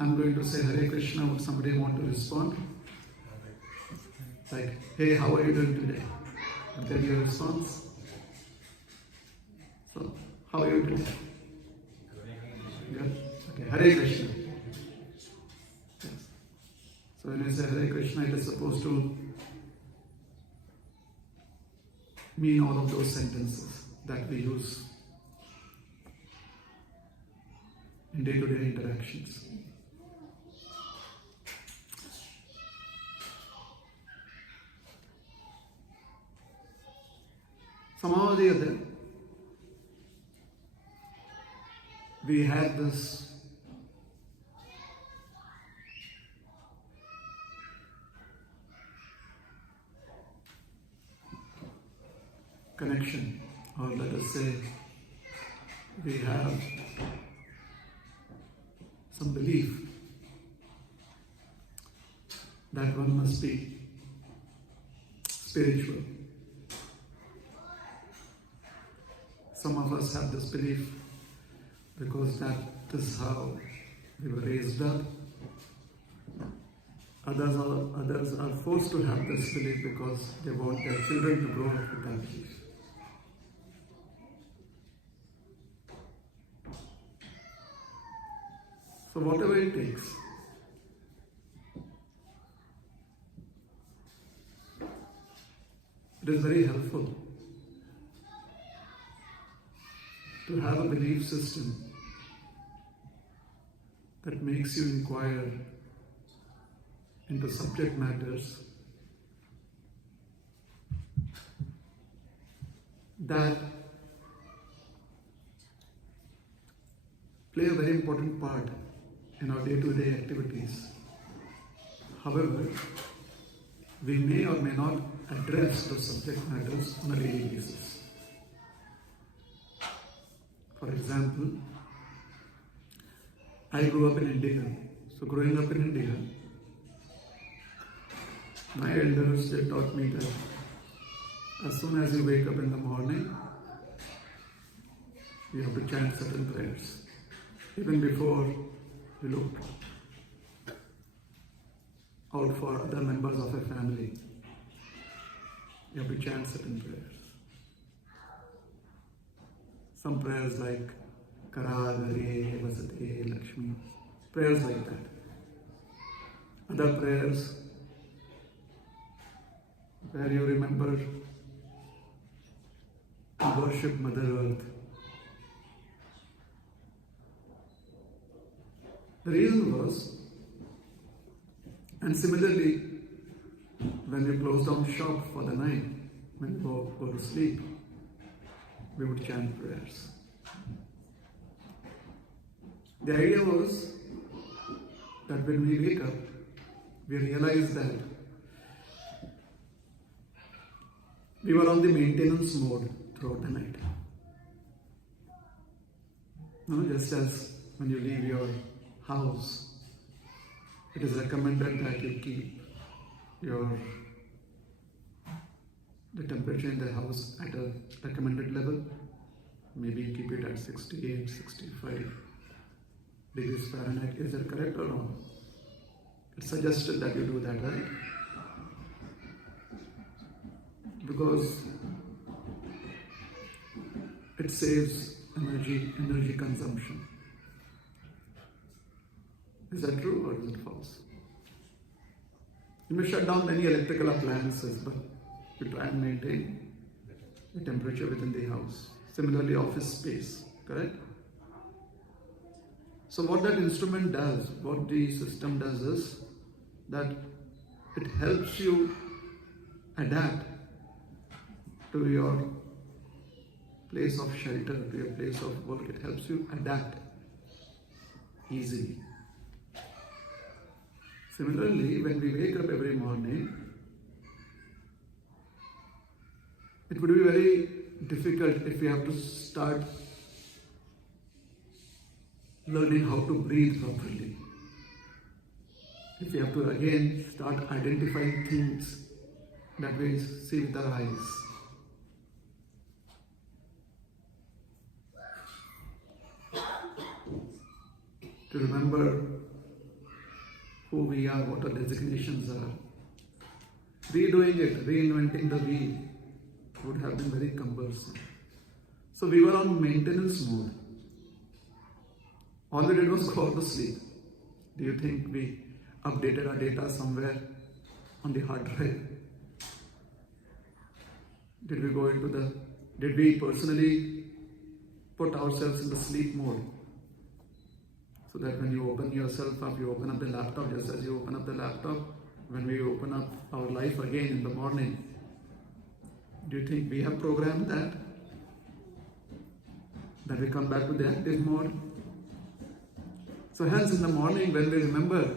I'm going to say Hare Krishna. Would somebody want to respond? Like, hey, how are you doing today? Would that be your response? So, how are you today? Good? Okay, Hare Krishna. Yes. So when you say Hare Krishna, it is supposed to mean all of those sentences that we use in day-to-day interactions. Somehow or the other, we have this connection, or let us say, we have some belief that one must be spiritual. Some of us have this belief because that is how we were raised up. Others are forced to have this belief because they want their children to grow up with that belief. So whatever it takes, it is very helpful to have a belief system that makes you inquire into subject matters that play a very important part in our day-to-day activities. However, we may or may not address those subject matters on a daily basis. For example, I grew up in India. So growing up in India, my elders, they taught me that as soon as you wake up in the morning, you have to chant certain prayers. Even before you look out for other members of a family, you have to chant certain prayers. Some prayers like Kara, Gare, Vasate, Lakshmi, prayers like that. Other prayers where you remember to worship Mother Earth. The reason was, and similarly, when we closed down shop for the night, when we go to sleep, we would chant prayers. The idea was that when we wake up, we realize that we were on the maintenance mode throughout the night. Just as when you leave your house, it is recommended that you keep the temperature in the house at a recommended level. Maybe keep it at 68, 65 degrees Fahrenheit. Is that correct or wrong? It's suggested that you do that, right? Because it saves energy consumption. Is that true or is it false? You may shut down many electrical appliances, but you try and maintain the temperature within the house. Similarly, office space, correct? So what that instrument does, what the system does is that it helps you adapt to your place of shelter, to your place of work. It helps you adapt easily. Similarly, when we wake up every morning, it would be very difficult if we have to start learning how to breathe properly. If we have to again start identifying things that we see with our eyes. To remember who we are, what our designations are. Redoing it, reinventing the wheel would have been very cumbersome. So we were on maintenance mode. All we did was go to sleep. Do you think we updated our data somewhere on the hard drive? Did we personally put ourselves in the sleep mode? So that when you open yourself up, you open up the laptop, just as you open up the laptop, when we open up our life again in the morning, do you think we have programmed that? That we come back to the active mode? So hence in the morning when we remember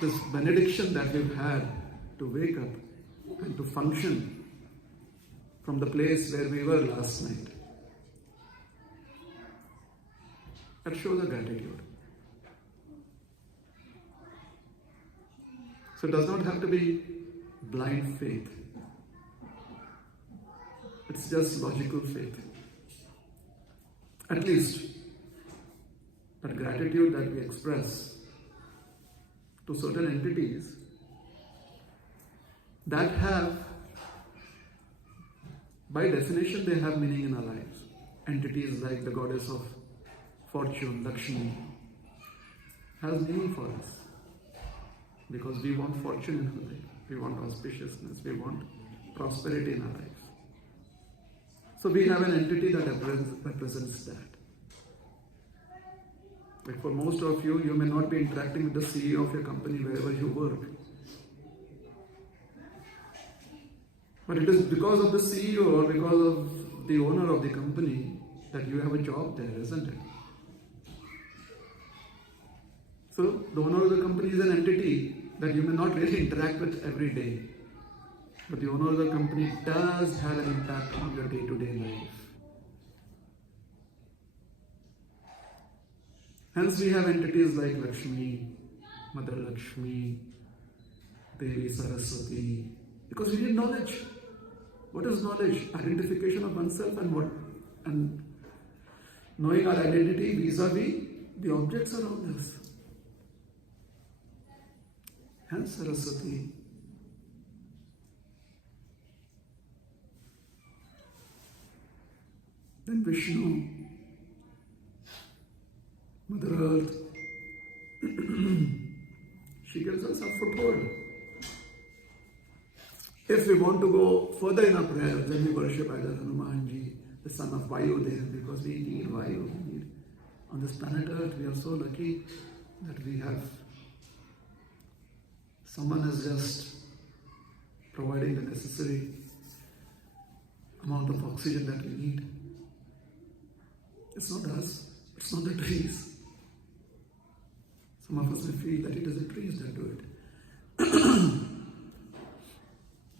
this benediction that we've had to wake up and to function from the place where we were last night, that shows a gratitude. So it does not have to be blind faith. It's just logical faith. At least that gratitude that we express to certain entities that have, by definition, they have meaning in our lives. Entities like the goddess of fortune, Lakshmi, has meaning for us because we want fortune in our life, we want auspiciousness, we want prosperity in our lives. So we have an entity that represents that. Like for most of you, you may not be interacting with the CEO of your company wherever you work. But it is because of the CEO or because of the owner of the company that you have a job there, isn't it? So the owner of the company is an entity that you may not really interact with every day. But the owner of the company does have an impact on your day-to-day life. Hence we have entities like Lakshmi, Mother Lakshmi, Devi Saraswati, because we need knowledge. What is knowledge? Identification of oneself and knowing our identity vis-a-vis the objects around us. Hence Saraswati. Then Vishnu, Mother Earth. She gives us a foothold. If we want to go further in our prayers, then we worship either Hanumanji, the son of Vayudev, because we need Vayu. On this planet Earth, we are so lucky that we have someone has just providing the necessary amount of oxygen that we need. It's not us, it's not the trees. Some of us may feel that it is the trees that do it.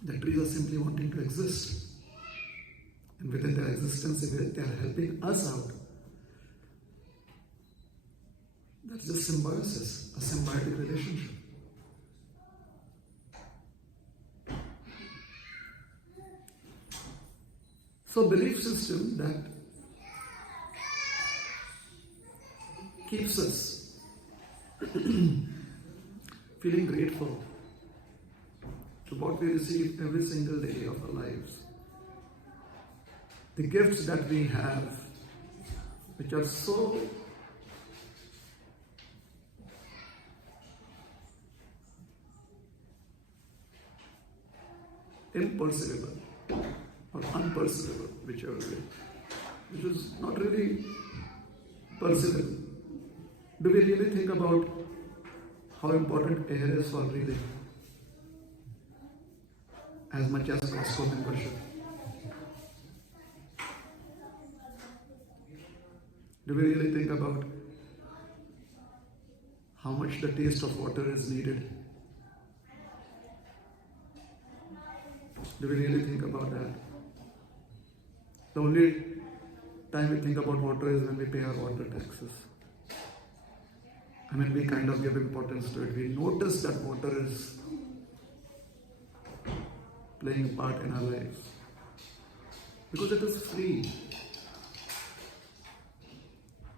The trees are simply wanting to exist. And within their existence, they are helping us out. That's just symbiosis, a symbiotic relationship. So belief system that keeps us feeling grateful to what we receive every single day of our lives. The gifts that we have, which are so imperceivable or unperceivable, whichever way, which is not really perceivable. Do we really think about how important air is for breathing? As much as Costco membership. Do we really think about how much the taste of water is needed? Do we really think about that? The only time we think about water is when we pay our water taxes. I mean, we kind of give importance to it. We notice that water is playing a part in our lives. Because it is free.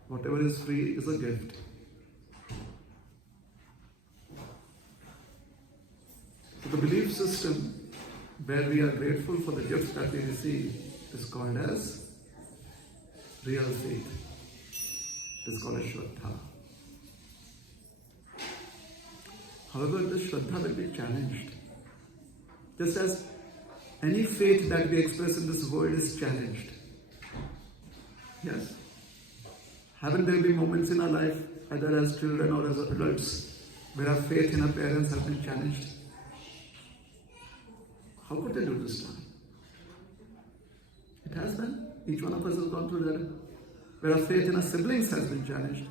Whatever is free is a gift. The belief system where we are grateful for the gifts that we receive is called as real faith. It is called as Shraddha. However, this Shraddha will be challenged. Just as any faith that we express in this world is challenged. Yes. Haven't there been moments in our life, either as children or as adults, where our faith in our parents has been challenged? How could they do this now? It has been. Each one of us has gone through that. Where our faith in our siblings has been challenged.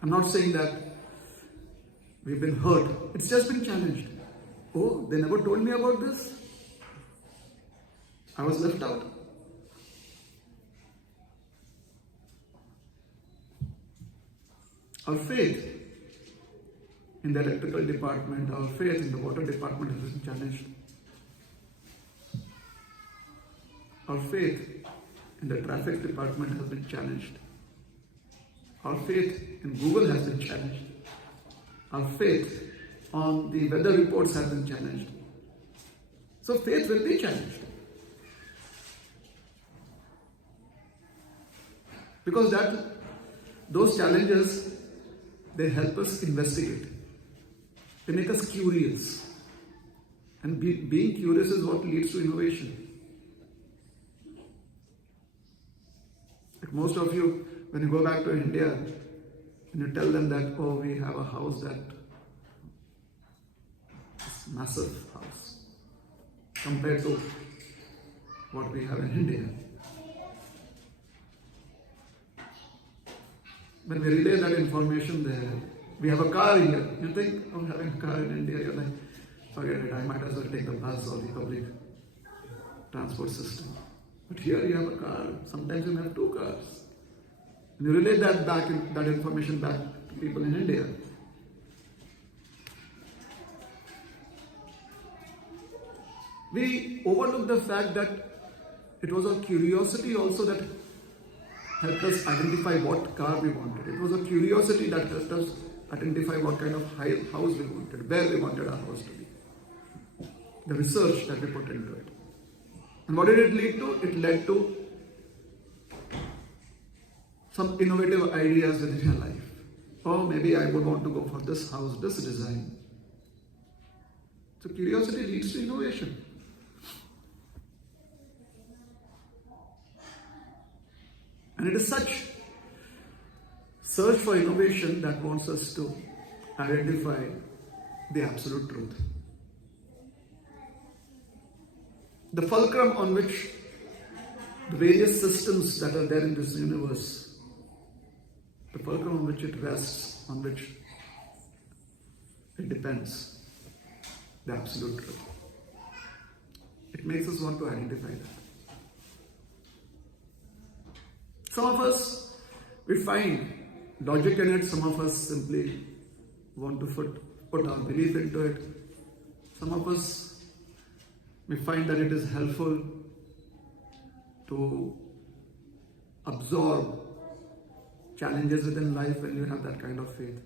I'm not saying that we've been hurt. It's just been challenged. Oh, they never told me about this. I was left out. Our faith in the electrical department, our faith in the water department has been challenged. Our faith in the traffic department has been challenged. Our faith in Google has been challenged. Our faith on the weather reports has been challenged. So faith will be challenged. Because those challenges, they help us investigate. They make us curious. And being curious is what leads to innovation. Like most of you, when you go back to India, and you tell them that, oh, we have a house that is a massive house compared to what we have in India. When we relay that information there, we have a car here. You think of having a car in India, you're like, forget it, I might as well take the bus or the public transport system. But here you have a car, sometimes you have two cars. And you relate that information back to people in India. We overlook the fact that it was our curiosity also that helped us identify what car we wanted. It was a curiosity that helped us identify what kind of house we wanted, where we wanted our house to be. The research that we put into it. And what did it lead to? It led to some innovative ideas within your life. Oh, maybe I would want to go for this house, this design. So curiosity leads to innovation. And it is such search for innovation that wants us to identify the absolute truth. The fulcrum on which the various systems that are there in this universe, the fulcrum on which it rests, on which it depends, the absolute truth. It makes us want to identify that. Some of us, we find logic in it. Some of us simply want to put our belief into it. Some of us, we find that it is helpful to absorb challenges within life when you have that kind of faith.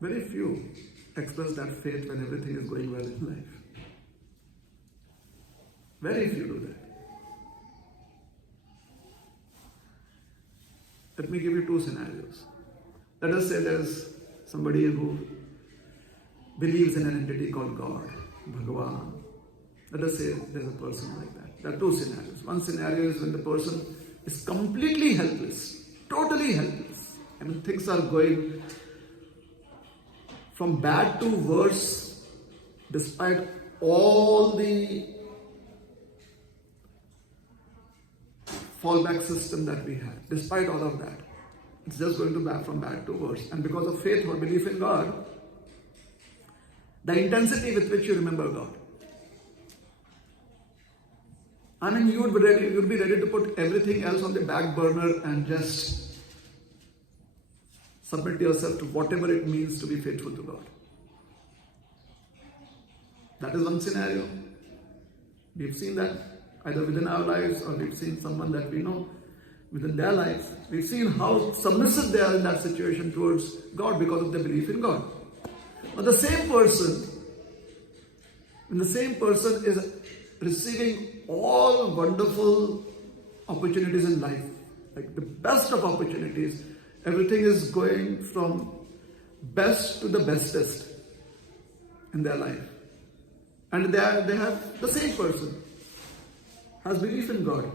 Very few express that faith when everything is going well in life. Very few do that. Let me give you two scenarios. Let us say there is somebody who believes in an entity called God, Bhagavan. Let us say there's a person like that. There are two scenarios. One scenario is when the person is completely helpless, totally helpless. I mean, things are going from bad to worse despite all the fallback system that we have. Despite all of that, it's just going to from bad to worse. And because of faith or belief in God, the intensity with which you remember God. I mean, you would be ready to put everything else on the back burner and just submit yourself to whatever it means to be faithful to God. That is one scenario. We've seen that either within our lives or we've seen someone that we know within their lives. We've seen how submissive they are in that situation towards God because of their belief in God. But the same person, when the same person is receiving all wonderful opportunities in life, like the best of opportunities, everything is going from best to the bestest in their life. And they have the same person has belief in God.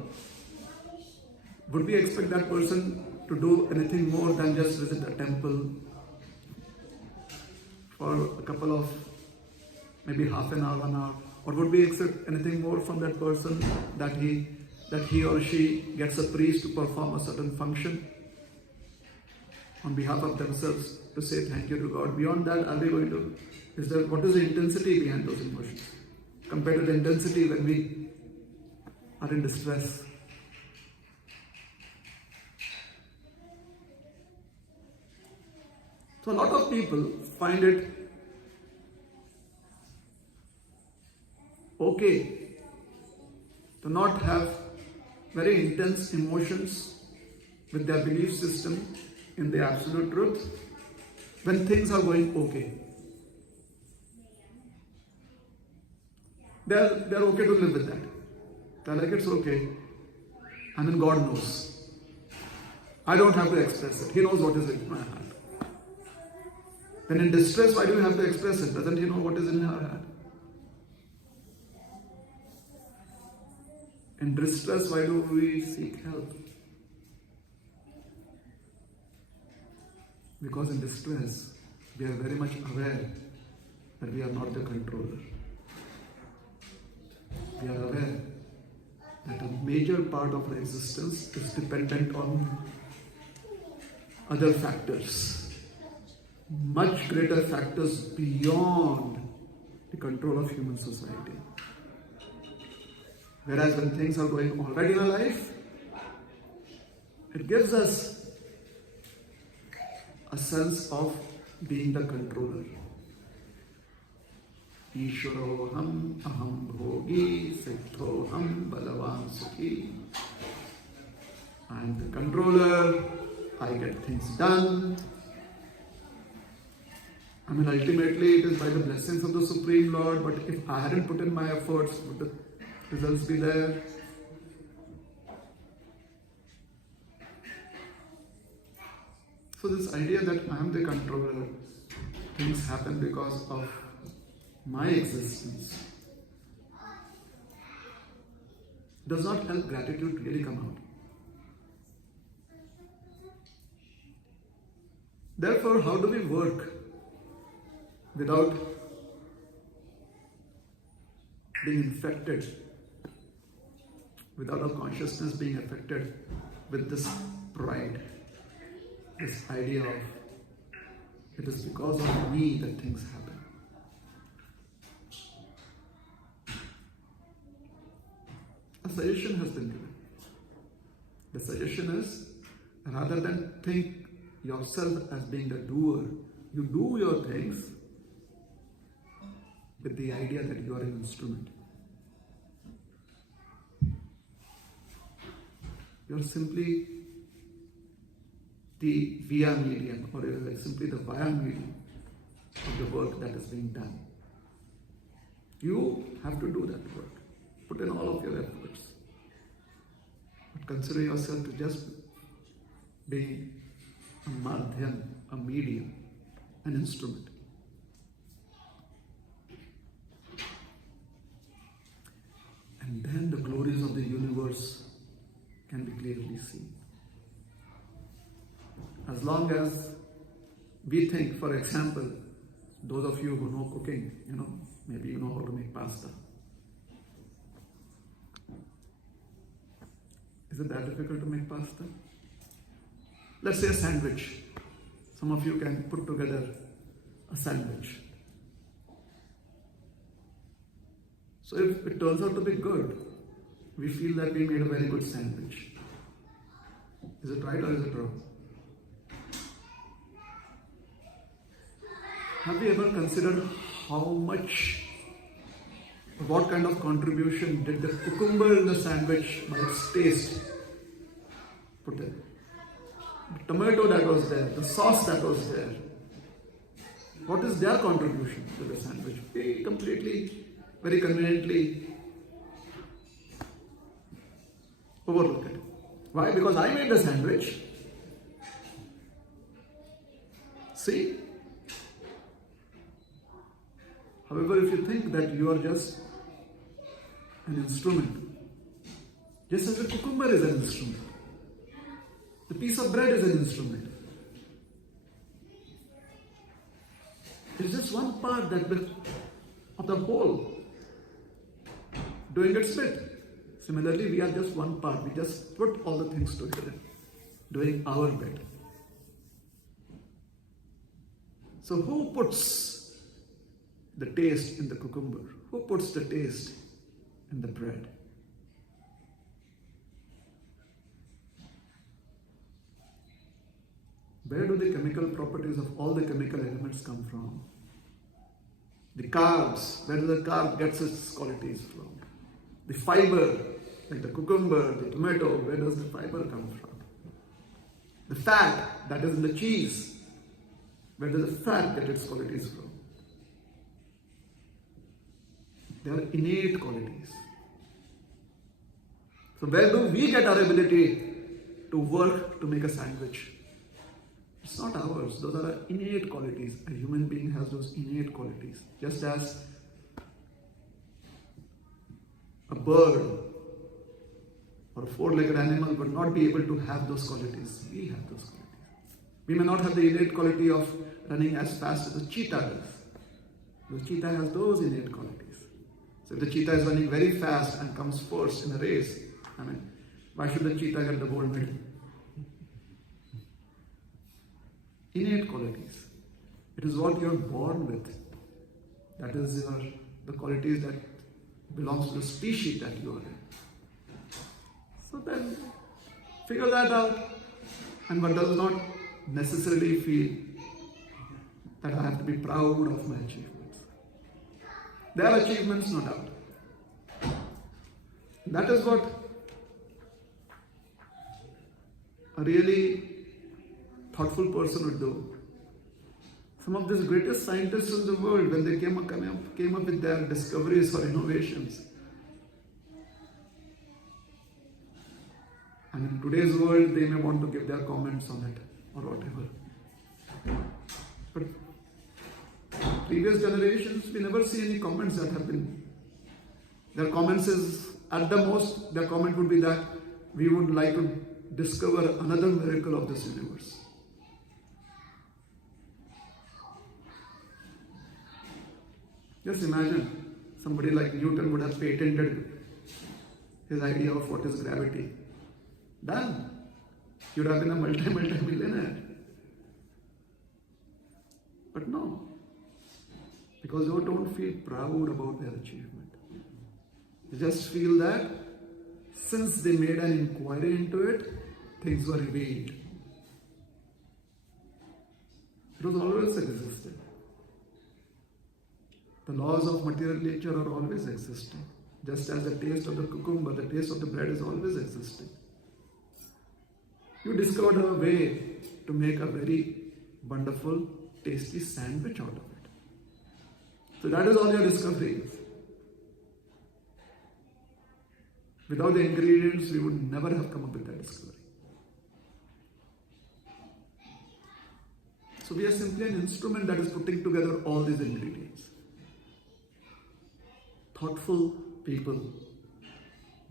Would we expect that person to do anything more than just visit a temple for a couple of, maybe half an hour, 1 hour? Or would we expect anything more from that person that he or she gets a priest to perform a certain function on behalf of themselves to say thank you to God? Beyond that, are we going to, what is the intensity behind those emotions compared to the intensity when we are in distress? So a lot of people find it okay to not have very intense emotions with their belief system in the absolute truth when things are going okay. They're okay to live with that. They're like, it's okay. And then God knows. I don't have to express it. He knows what is in my heart. Then in distress, why do you have to express it? Doesn't He know what is in your heart? In distress, why do we seek help? Because in distress, we are very much aware that we are not the controller. We are aware that a major part of our existence is dependent on other factors, much greater factors beyond the control of human society. Whereas when things are going alright in our life, it gives us a sense of being the controller. Ishwaroham aham bhogi siddhoham balavan sukhi. I am the controller, I get things done. I mean, ultimately it is by the blessings of the Supreme Lord, but if I hadn't put in my efforts, would the results be there? So this idea that I am the controller, things happen because of my existence, does not help gratitude really come out. Therefore, how do we work without being infected, without our consciousness being affected with this pride, this idea of it is because of me that things happen? A suggestion has been given. The suggestion is, rather than think yourself as being the doer, you do your things with the idea that you are an instrument. You are simply the via medium, or simply the via medium of the work that is being done. You have to do that work. Put in all of your efforts. But consider yourself to just be a madhyam, a medium, an instrument. And then the glories of the universe can be clearly seen. As long as we think, for example, those of you who know cooking, maybe you know how to make pasta. Is it that difficult to make pasta? Let's say a sandwich. Some of you can put together a sandwich. So if it turns out to be good, we feel that we made a very good sandwich. Is it right or is it wrong? Have you ever considered what kind of contribution did the cucumber in the sandwich by its taste put in? The tomato that was there, the sauce that was there, What is their contribution to the sandwich? We completely, very conveniently overlook it. Why? Because I made the sandwich. See? However, if you think that you are just an instrument, just as a cucumber is an instrument, the piece of bread is an instrument. It is just one part of the whole doing its bit. Similarly, we are just one part. We just put all the things together, doing our bit. So who puts the taste in the cucumber? Who puts the taste in the bread? Where do the chemical properties of all the chemical elements come from? The carbs, where does the carb gets its qualities from? The fiber, like the cucumber, the tomato, where does the fiber come from? The fat, that is in the cheese, where does the fat get its qualities from? They are innate qualities. So where do we get our ability to work to make a sandwich? It's not ours. Those are innate qualities. A human being has those innate qualities. Just as a bird or a four-legged animal would not be able to have those qualities. We have those qualities. We may not have the innate quality of running as fast as a cheetah does. The cheetah has those innate qualities. So if the cheetah is running very fast and comes first in a race, why should the cheetah get the gold medal? Innate qualities. It is what you are born with. That is the qualities that belongs to the species that you are in. So then figure that out, and one does not necessarily feel that I have to be proud of my achievements. There are achievements, no doubt. That is what a really thoughtful person would do. Some of these greatest scientists in the world, when they came up with their discoveries or innovations, and in today's world they may want to give their comments on it or whatever. But previous generations, we never see any comments that have been. Their comments is, at the most, their comment would be that we would like to discover another miracle of this universe. Just imagine, somebody like Newton would have patented his idea of what is gravity. Done. He would have been a multi-millionaire. But no. Because you don't feel proud about their achievement. You just feel that since they made an inquiry into it, things were revealed. It was always existed. The laws of material nature are always existing. Just as the taste of the cucumber, the taste of the bread is always existing. You discovered a way to make a very wonderful, tasty sandwich out of it. So that is all your discovery is. Without the ingredients, we would never have come up with that discovery. So we are simply an instrument that is putting together all these ingredients. Thoughtful people,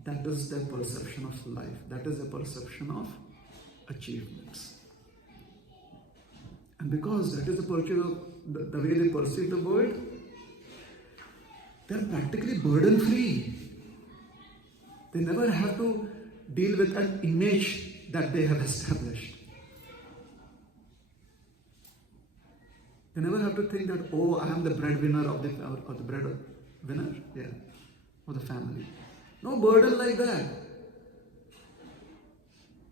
that is their perception of life. That is their perception of achievements. And because that is the way they perceive the world, they are practically burden-free. They never have to deal with an image that they have established. They never have to think that, oh, I am the breadwinner of the breadwinner, of the family. No burden like that.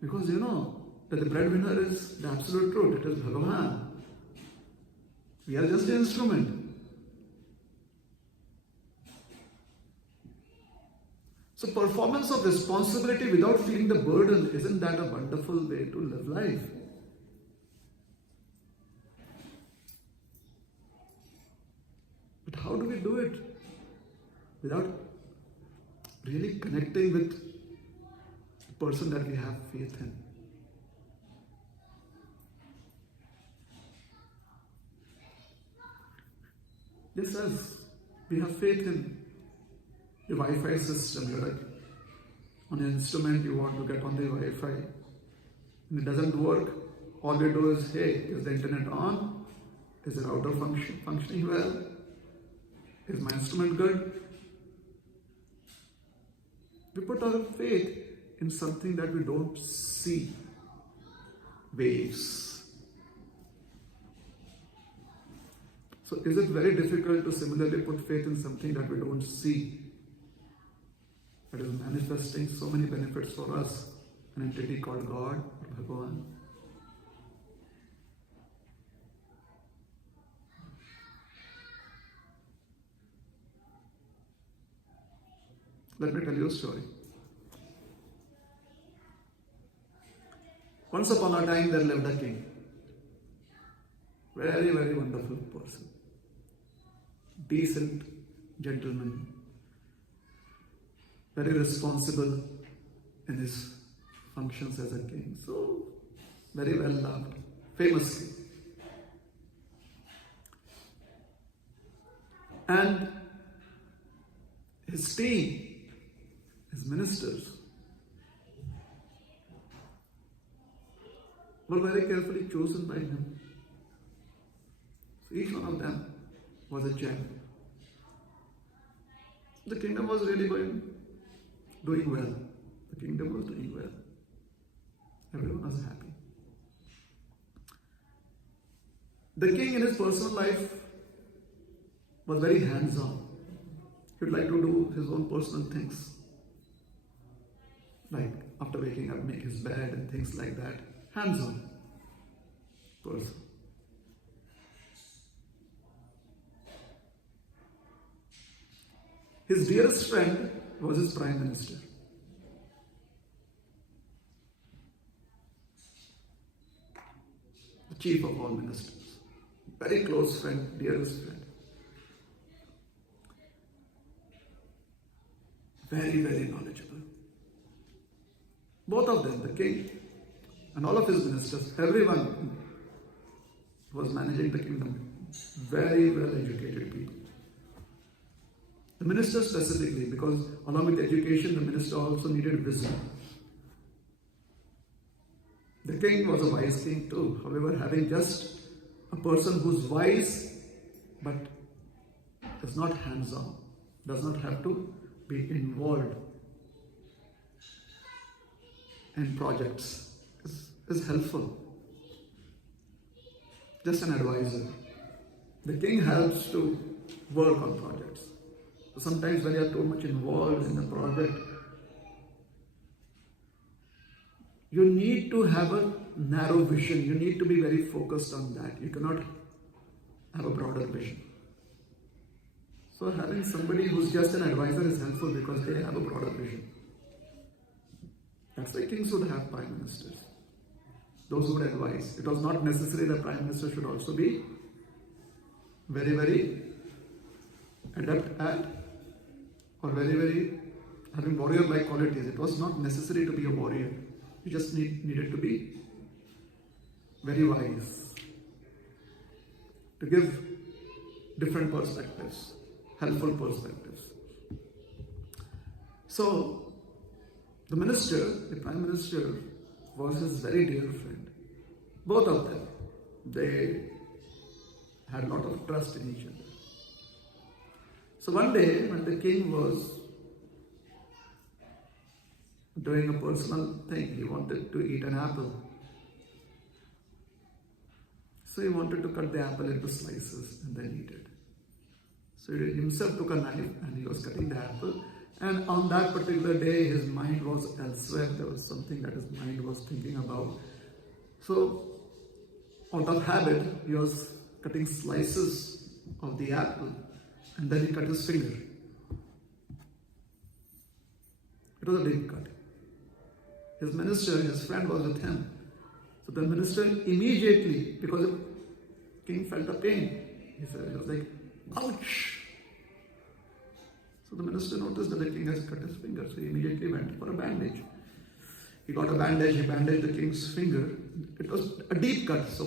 Because you know that the breadwinner is the absolute truth. It is Bhagavan. We are just the instrument. So performance of responsibility without feeling the burden, isn't that a wonderful way to live life? how do we do it? Without really connecting with the person that we have faith in. Just as we have faith in the Wi-Fi system, you're like, on an instrument you want to get on the Wi-Fi, and it doesn't work. All we do is, hey, is the internet on? Is the router functioning well? Is my instrument good? We put our faith in something that we don't see. Waves. So is it very difficult to similarly put faith in something that we don't see, that is manifesting so many benefits for us, an entity called God or Bhagavan? Let me tell you a story. Once upon a time there lived a king. Very, very wonderful person. Decent gentleman. Very responsible in his functions as a king. So, very well loved. Famous king. And his team, his ministers, were very carefully chosen by him. So each one of them was a gem. The kingdom was really doing well. The kingdom was doing well. Everyone was happy. The king in his personal life was very hands-on. He would like to do his own personal things. Like after waking up, make his bed and things like that. Hands-on person. His dearest friend was his prime minister. The chief of all ministers. Very close friend, dearest friend. Very, very knowledgeable. Both of them, the king and all of his ministers, everyone was managing the kingdom. Very well educated people. The minister specifically, because along with education, the minister also needed wisdom. The king was a wise king too. However, having just a person who's wise but is not hands-on, does not have to be involved in projects, is helpful. Just an advisor. The king helps to work on projects. So sometimes when you are too much involved in a project, you need to have a narrow vision. You need to be very focused on that. You cannot have a broader vision. So having somebody who's just an advisor is helpful because they have a broader vision. That's why kings would have prime ministers. Those who would advise. It was not necessary the prime minister should also be very, very adept at or very, very having warrior-like qualities. It was not necessary to be a warrior. You just needed to be very wise. To give different perspectives, helpful perspectives. So, the minister, the prime minister, was his very dear friend. Both of them, they had a lot of trust in each other. So one day, when the king was doing a personal thing, he wanted to eat an apple. So he wanted to cut the apple into slices and then eat it. So he himself took a knife and he was cutting the apple. And on that particular day, his mind was elsewhere. There was something that his mind was thinking about. So, out of habit, he was cutting slices of the apple and then he cut his finger. It was a big cut. His minister, his friend was with him. So the minister immediately, because the king felt a pain, he was like, ouch! So the minister noticed that the king has cut his finger, so he immediately went for a bandage. He got a bandage, he bandaged the king's finger. It was a deep cut, so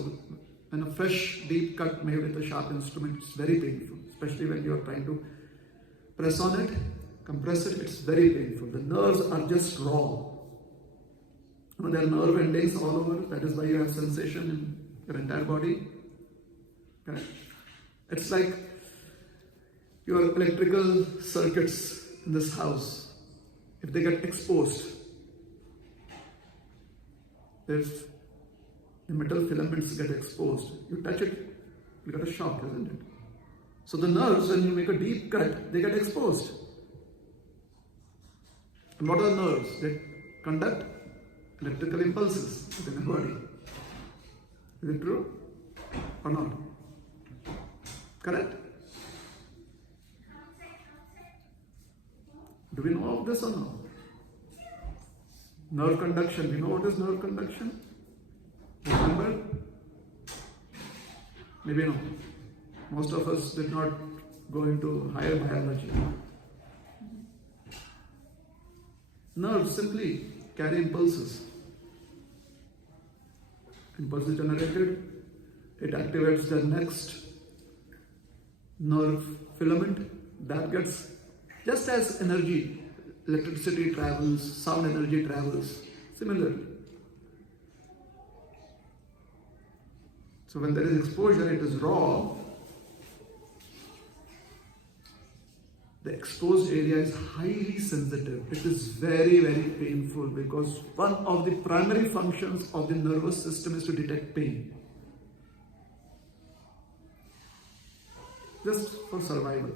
when a fresh deep cut made with a sharp instrument, it's very painful, especially when you are trying to press on it, compress it, it's very painful. The nerves are just raw. You know, there are nerve endings all over, that is why you have sensation in your entire body. Correct? It's like your electrical circuits in this house, if they get exposed, if the metal filaments get exposed, you touch it, you get a shock, isn't it? So the nerves, when you make a deep cut, they get exposed. And what are nerves? They conduct electrical impulses within the body. Is it true or not? Correct? Do we know of this or no? Nerve conduction. We know what is nerve conduction? Remember? Maybe no. Most of us did not go into higher biology. Nerves simply carry impulses. Impulse is generated, it activates the next nerve filament that gets, just as energy, electricity travels, sound energy travels, similarly. So when there is exposure, it is raw. The exposed area is highly sensitive. It is very, very painful because one of the primary functions of the nervous system is to detect pain. Just for survival.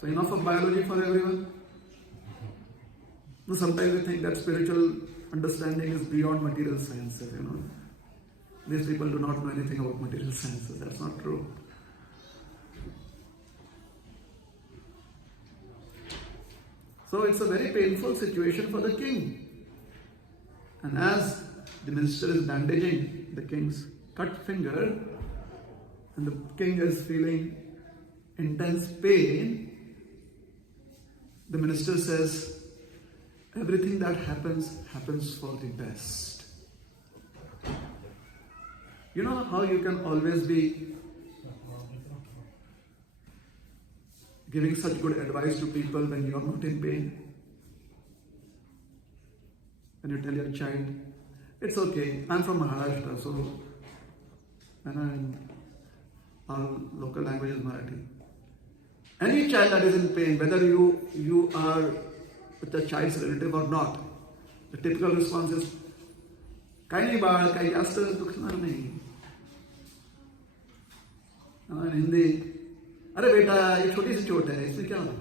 So enough of biology for everyone? Sometimes we think that spiritual understanding is beyond material sciences, These people do not know anything about material sciences. That's not true. So it's a very painful situation for the king. And as the minister is bandaging the king's cut finger, and the king is feeling intense pain, the minister says, everything that happens for the best. You know how you can always be giving such good advice to people when you are not in pain? When you tell your child, it's okay, I'm from Maharashtra, so our local language is Marathi. Any child that is in pain, whether you are with the child's relative or not, the typical response is, काही नाही बाळ, काही जास्त दुखणार नाही. In Hindi, अरे बेटा ये छोटी सी चोट है, इसमें क्या होगा,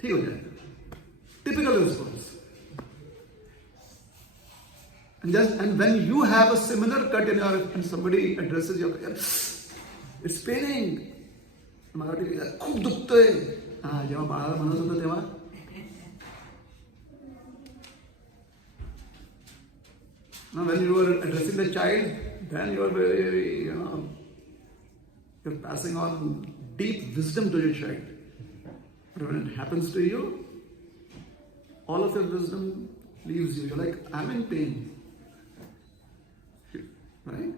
ठीक हो जाएगा. Typical response. And when you have a similar cut in your, and somebody addresses your, it's paining. Marathi खूप दुखतोय. जेव्हा बाळाला म्हणत होतं तेव्हा now when you are addressing the child, then you are very, you're passing on deep wisdom to your child. But when it happens to you, all of your wisdom leaves you. You're like, I'm in pain. Right?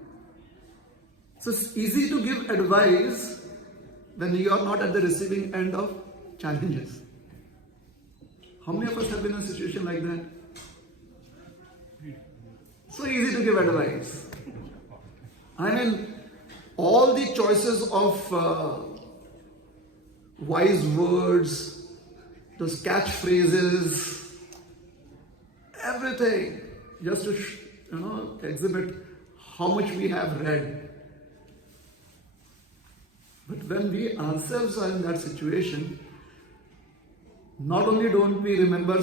So it's easy to give advice when you are not at the receiving end of challenges. How many of us have been in a situation like that? So easy to give advice. I mean, all the choices of wise words, those catchphrases, everything, just to exhibit how much we have read. But when we ourselves are in that situation, not only don't we remember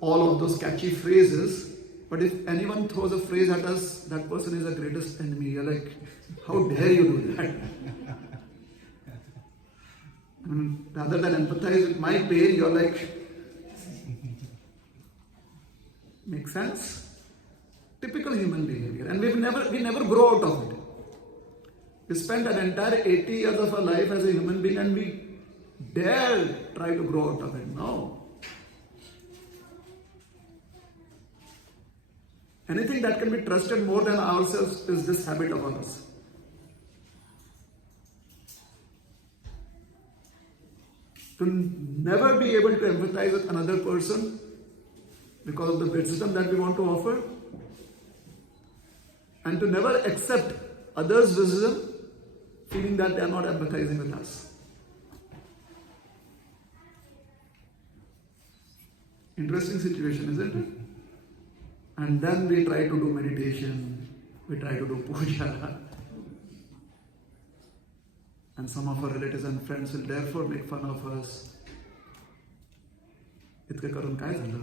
all of those catchy phrases, but if anyone throws a phrase at us, that person is the greatest enemy. You're like, how dare you do that? Rather than empathize with my pain, you're like, make sense? Typical human behavior. And we never grow out of it. We spend an entire 80 years of our life as a human being and we dare try to grow out of it. No. Anything that can be trusted more than ourselves is this habit of ours. To never be able to empathize with another person because of the wisdom that we want to offer, and to never accept others' wisdom feeling that they are not empathizing with us. Interesting situation, isn't it? And then we try to do meditation, we try to do puja, and some of our relatives and friends will therefore make fun of us. Itke karan kai zala?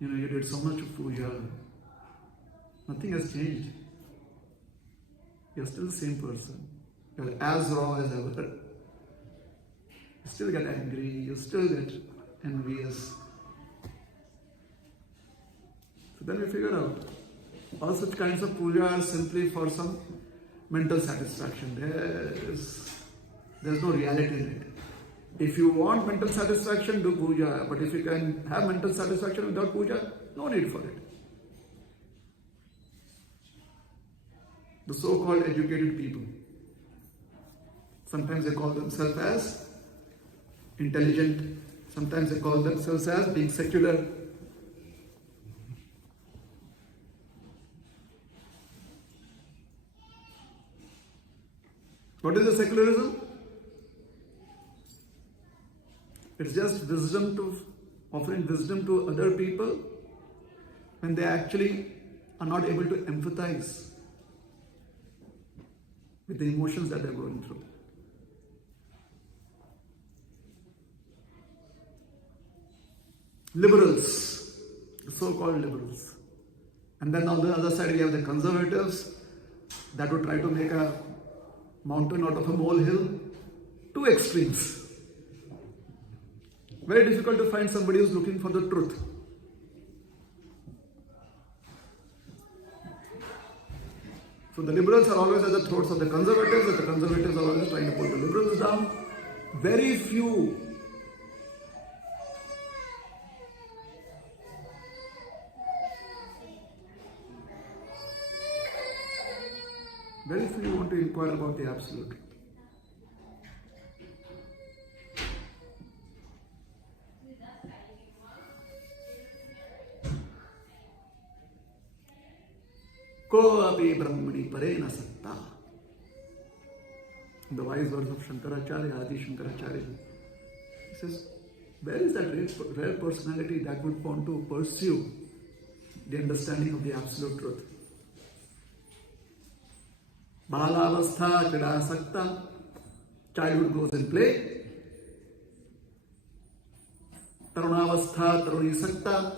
You did so much puja. Nothing has changed. You're still the same person. You're as raw as ever. You still get angry, you still get envious. So then we figure out all such kinds of puja are simply for some mental satisfaction. There's no reality in it. If you want mental satisfaction, do puja. But if you can have mental satisfaction without puja, no need for it. The so-called educated people, sometimes they call themselves as intelligent, sometimes they call themselves as being secular. What is the secularism? It's just offering wisdom to other people when they actually are not able to empathize with the emotions that they're going through. Liberals, the so-called liberals. And then on the other side we have the conservatives that would try to make a mountain out of a molehill. Two extremes. Very difficult to find somebody who's looking for the truth. So the liberals are always at the throats of the conservatives, and the conservatives are always trying to put the liberals down. Very few want to inquire about the absolute. Ko api brahmani pare na sakta. In the wise words of Shankaracharya, Adi Shankaracharya, he says, where is that rare personality that would want to pursue the understanding of the absolute truth? Balavastha chada sakta, childhood goes in play. Tarunavastha taruni sakta,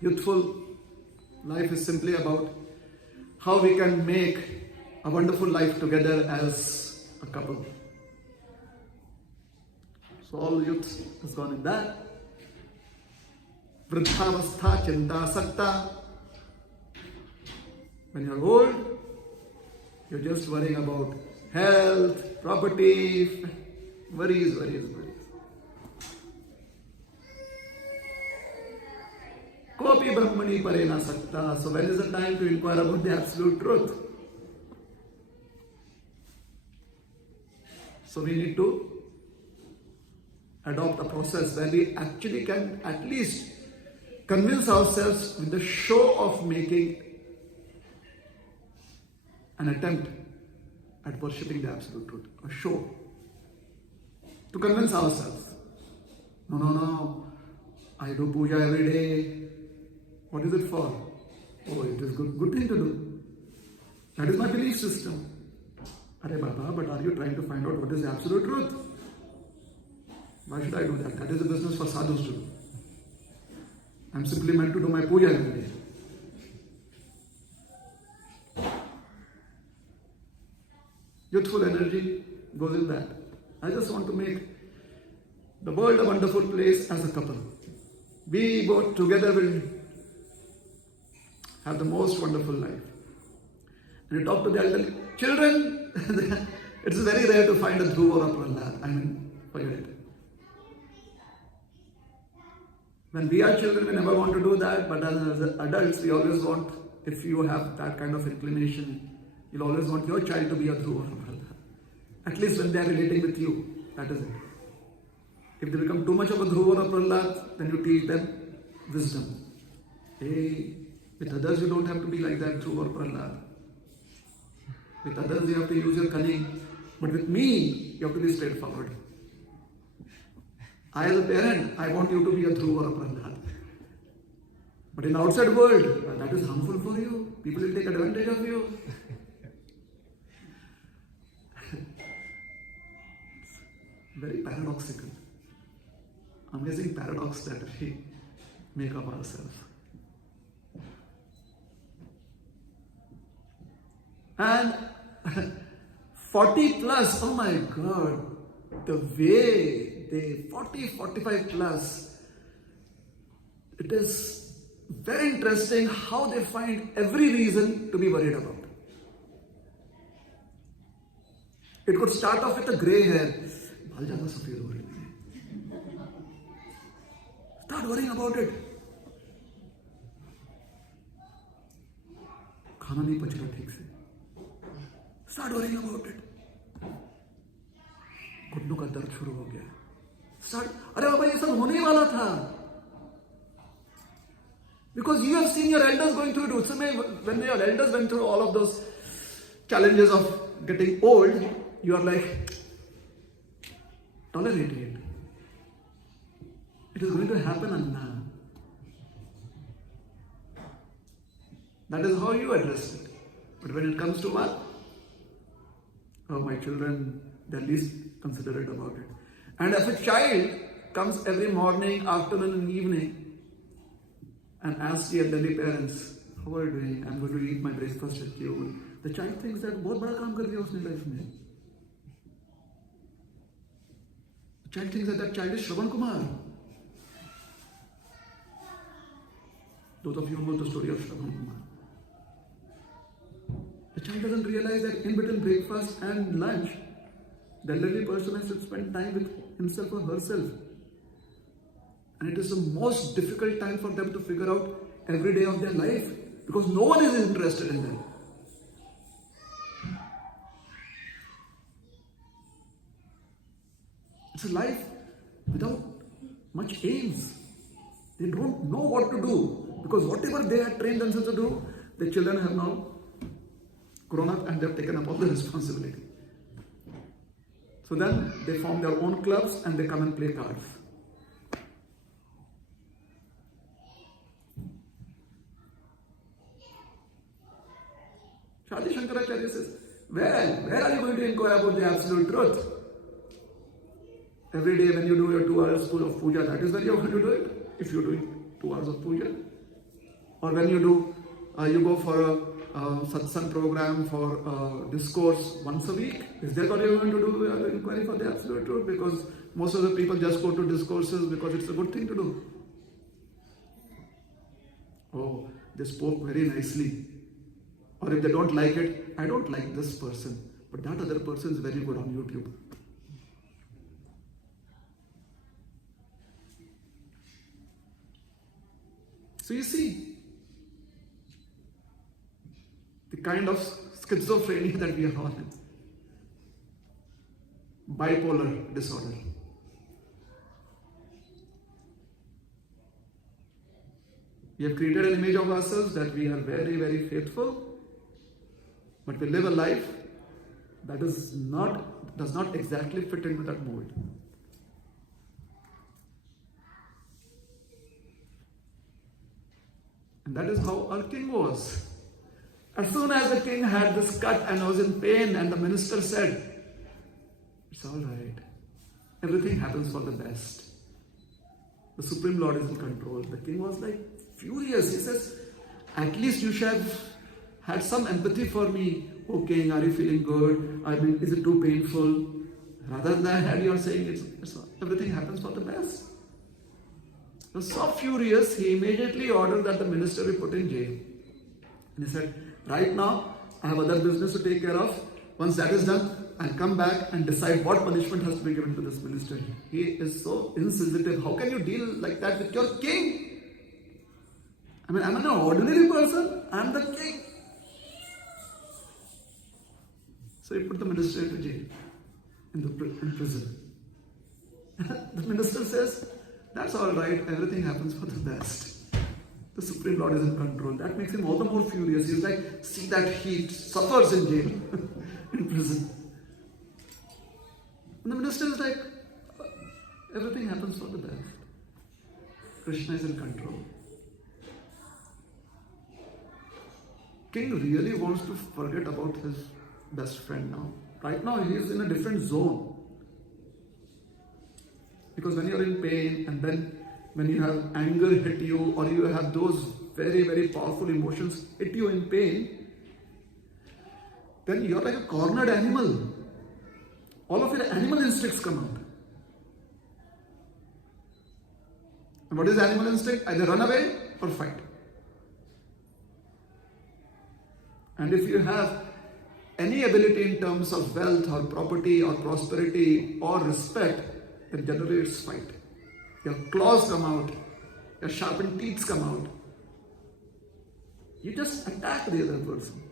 youthful life is simply about how we can make a wonderful life together as a couple. So all youth has gone in that. Vridhavastha chinta sakta. When you're old, you're just worrying about health, property, worries. Kopi brahmani pare na sakta. So when is the time to inquire about the absolute truth? So we need to adopt a process where we actually can at least convince ourselves with the show of making an attempt at worshipping the absolute truth. A show. To convince ourselves. No. I do puja every day. What is it for? Oh, it is good thing to do. That is my belief system. Arey Baba, but are you trying to find out what is the absolute truth? Why should I do that? That is a business for sadhus to do. I'm simply meant to do my puja every day. Youthful energy goes in that. I just want to make the world a wonderful place as a couple. We both together will have the most wonderful life. And you talk to the elderly children, It's very rare to find a Dhruva or a Prahlad. I mean, forget it. When we are children, we never want to do that, but as adults, we always want, if you have that kind of inclination, you'll always want your child to be a Dhruva or a Prahlad. At least when they are relating with you, that is it. If they become too much of a Dhruva or a Prahlad, then you teach them wisdom. Hey, with others you don't have to be like that, Dhruva or Prahlad. With others you have to use your cunning, but with me, you have to be straightforward. I as a parent, I want you to be a Dhruva or a Prahlad. But in outside world, that is harmful for you. People will take advantage of you. Very paradoxical. Amazing paradox that we make of ourselves. And 40 plus, oh my God, the way they 40, 45 plus, it is very interesting how they find every reason to be worried about. It could start off with a grey hair. Start worrying about it. खाना नहीं पच रहा ठीक से. Start worrying about it. घुटनों का दर्द शुरू हो गया. Start. अरे बाबा ये सब होने वाला था. Because you have seen your elders going through it. When your elders went through all of those challenges of getting old, you are like, tolerate it. It is going to happen, Anna. That is how you address it. But when it comes to what? Oh, my children, they are least considerate about it. And if a child comes every morning, afternoon and evening and asks the elderly parents, how are you doing? I'm going to eat my breakfast with you. The child thinks that बहुत बड़ा काम कर दिया उसने life में. The child thinks that child is Shravan Kumar. Those of you who know the story of Shravan Kumar. The child doesn't realize that in between breakfast and lunch, the elderly person has to spend time with himself or herself. And it is the most difficult time for them to figure out every day of their life because no one is interested in them. It's a life without much aims. They don't know what to do because whatever they had trained themselves to do, the children have now grown up and they have taken up all the responsibility. So then they form their own clubs and they come and play cards. Shadi Shankaracharya says, where are you going to inquire about the absolute truth? Every day when you do your 2 hours full of puja, that is when you're going to do it. If you're doing 2 hours of puja. Or when you do, you go for a satsang program for discourse once a week. Is that what you're going to do? Inquiry for the absolute truth? Because most of the people just go to discourses because it's a good thing to do. Oh, they spoke very nicely. Or if they don't like it, I don't like this person, but that other person is very good on YouTube. So you see, the kind of schizophrenia that we are all in. Bipolar disorder. We have created an image of ourselves that we are very, very faithful, but we live a life that does not exactly fit into that mold. And that is how our king was. As soon as the king had this cut and was in pain, and the minister said, it's all right. Everything happens for the best. The Supreme Lord is in control. The king was like furious. He says, at least you should have had some empathy for me. Oh king, are you feeling good? I mean, is it too painful? Rather than you're saying everything happens for the best. He was so furious, he immediately ordered that the minister be put in jail. And he said, right now, I have other business to take care of. Once that is done, and come back and decide what punishment has to be given to this minister. He is so insensitive. How can you deal like that with your king? I mean, I'm an ordinary person. I'm the king. So he put the minister into jail, in prison. The minister says, that's all right, everything happens for the best. The Supreme Lord is in control. That makes him all the more furious. He's like, see that he suffers in jail, in prison. And the minister is like, everything happens for the best. Krishna is in control. King really wants to forget about his best friend now. Right now he is in a different zone. Because when you are in pain and then when you have anger hit you or you have those very, very powerful emotions hit you in pain, then you are like a cornered animal. All of your animal instincts come out. And what is animal instinct? Either run away or fight. And if you have any ability in terms of wealth or property or prosperity or respect, then generally it's fight. Your claws come out, your sharpened teeth come out. You just attack the other person.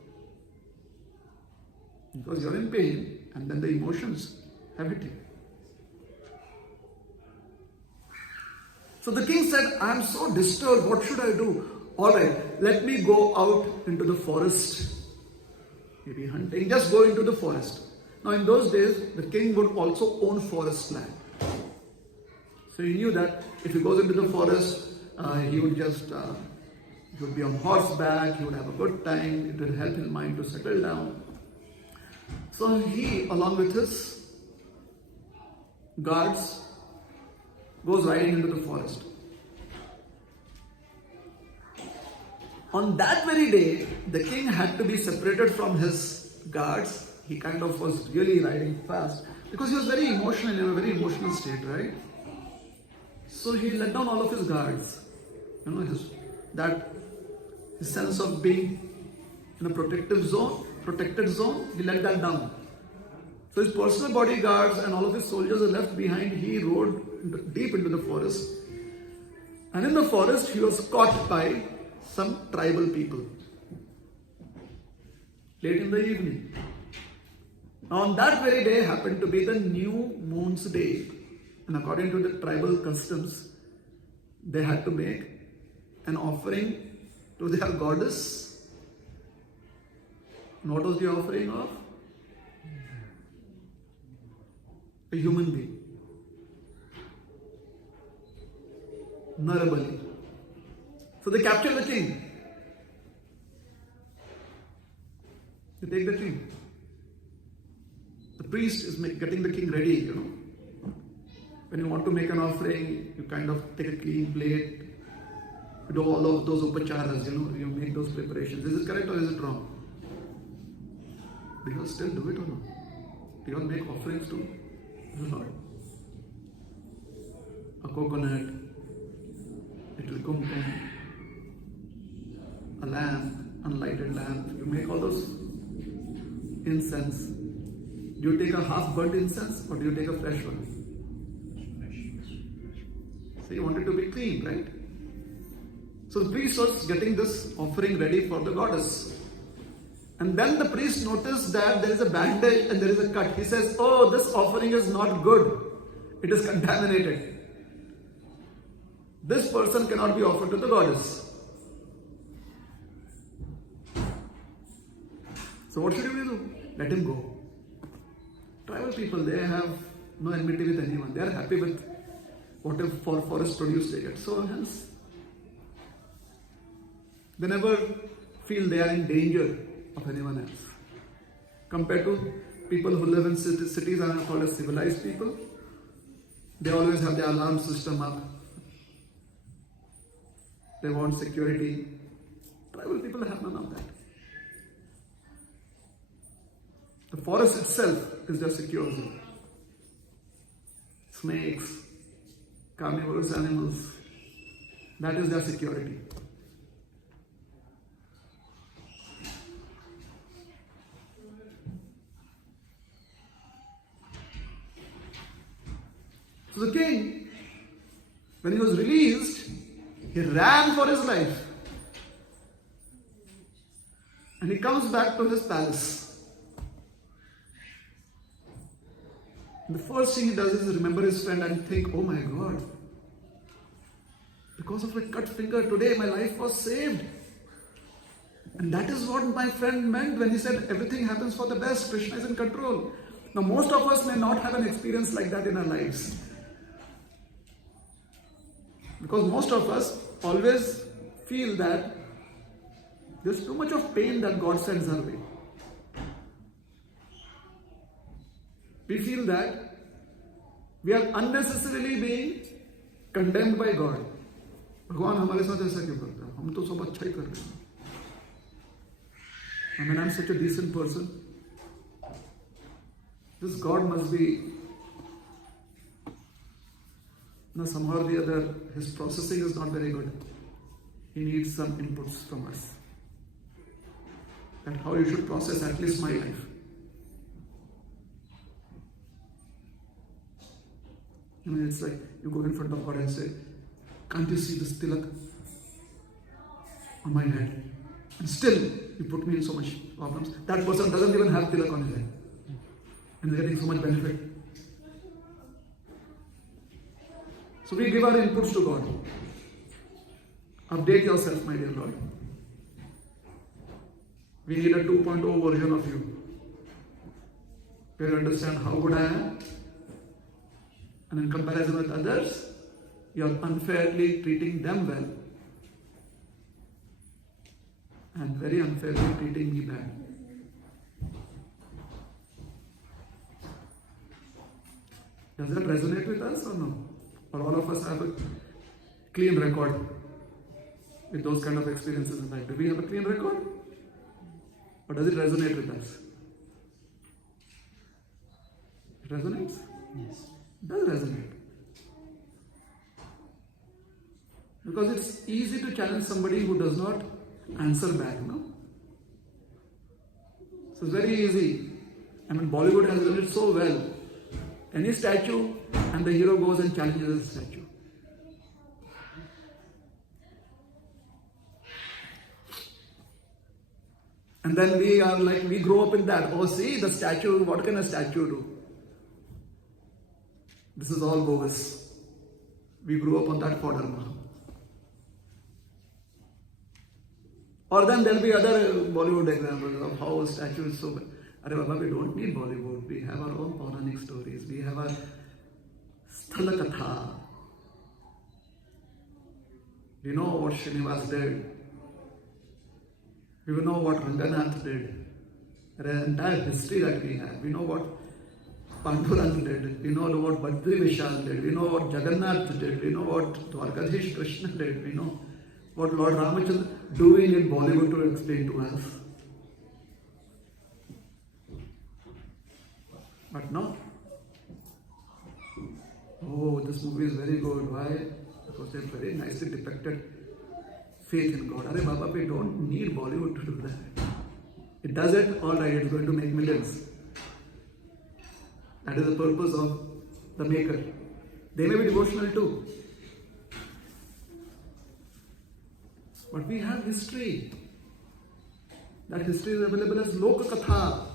Because you're in pain and then the emotions have hit you. So the king said, I'm so disturbed, what should I do? Alright, let me go out into the forest. Maybe hunting, just go into the forest. Now in those days, the king would also own forest land. So he knew that if he goes into the forest, he would be on horseback, he would have a good time, it would help his mind to settle down. So he, along with his guards, goes riding into the forest. On that very day, the king had to be separated from his guards. He kind of was really riding fast because he was very emotional, in a very emotional state, right? So he let down all of his guards. You know, his sense of being in a protected zone, he let that down. So his personal bodyguards and all of his soldiers are left behind. He rode deep into the forest. And in the forest, he was caught by some tribal people. Late in the evening. Now on that very day happened to be the new moon's day. And according to the tribal customs, they had to make an offering to their goddess. And what was the offering of? A human being. Narabali. So they capture the king. They take the king. The priest is getting the king ready, you know. When you want to make an offering, you kind of take a clean plate. You do all of those upacharas, you know, you make those preparations. Is it correct or is it wrong? Do you all still do it or not? Do you all make offerings to the Lord? A coconut, little kumkum, a lamp, unlighted lamp. You make all those incense. Do you take a half burnt incense or do you take a fresh one? So you want it to be clean, right? So the priest was getting this offering ready for the goddess. And then the priest noticed that there is a bandage and there is a cut. He says, oh, this offering is not good. It is contaminated. This person cannot be offered to the goddess. So what should we do? Let him go. Tribal people, they have no enmity with anyone. They are happy with whatever forest produce they get. So hence, they never feel they are in danger of anyone else. Compared to people who live in cities and are called as civilized people, they always have the alarm system up. They want security. Tribal people have none of that. The forest itself is their secure zone. Snakes, carnivorous animals, that is their security. So the king, when he was released, he ran for his life. And he comes back to his palace. And the first thing he does is remember his friend and think, oh my God, because of a cut finger today my life was saved. And that is what my friend meant when he said everything happens for the best, Krishna is in control. Now most of us may not have an experience like that in our lives. Because most of us always feel that there's too much of pain that God sends our way. We feel that we are unnecessarily being condemned by God. भगवान हमारे साथ ऐसा क्यों करता है? हम तो सब अच्छा ही कर रहे हैं. I mean, I'm such a decent person. This God must be, now somehow or the other, his processing is not very good. He needs some inputs from us. And how you should process at least my life. I mean, it's like you go in front of God and say, can't you see this tilak on my head? And still, you put me in so much problems. That person doesn't even have tilak on his head. And they're getting so much benefit. So we give our inputs to God. Update yourself, my dear Lord. We need a 2.0 version of you. Where you understand how good I am. And in comparison with others, you are unfairly treating them well. And very unfairly treating me bad. Does that resonate with us or no? Or all of us have a clean record with those kind of experiences in life? Do we have a clean record? Or does it resonate with us? It resonates? Yes. It does resonate. Because it's easy to challenge somebody who does not answer back, no? So it's very easy. I mean, Bollywood has done it so well. Any statue, and the hero goes and challenges the statue. And then we grow up in that. Oh, see, the statue, what can a statue do? This is all bogus. We grew up on that fodder now. Or then there'll be other Bollywood examples of how a statue is so bad. Arey Baba, we don't need Bollywood. We have our own Puranic stories. We have our Sthala Katha. We know what Srinivas did. We know what Ranganath did. The entire history that we have. We know what Pandurang did. We know what Badri Vishal did. We know what Jagannath did. We know what Dwarkadhish Krishna did. We know what Lord Ramachandra doing in Bollywood to explain to us. But no. Oh, this movie is very good. Why? Because they have very nicely depicted faith in God. Arey Baba, we don't need Bollywood to do that. It does it, alright, it's going to make millions. That is the purpose of the maker. They may be devotional too. But we have history. That history is available as Loka Katha.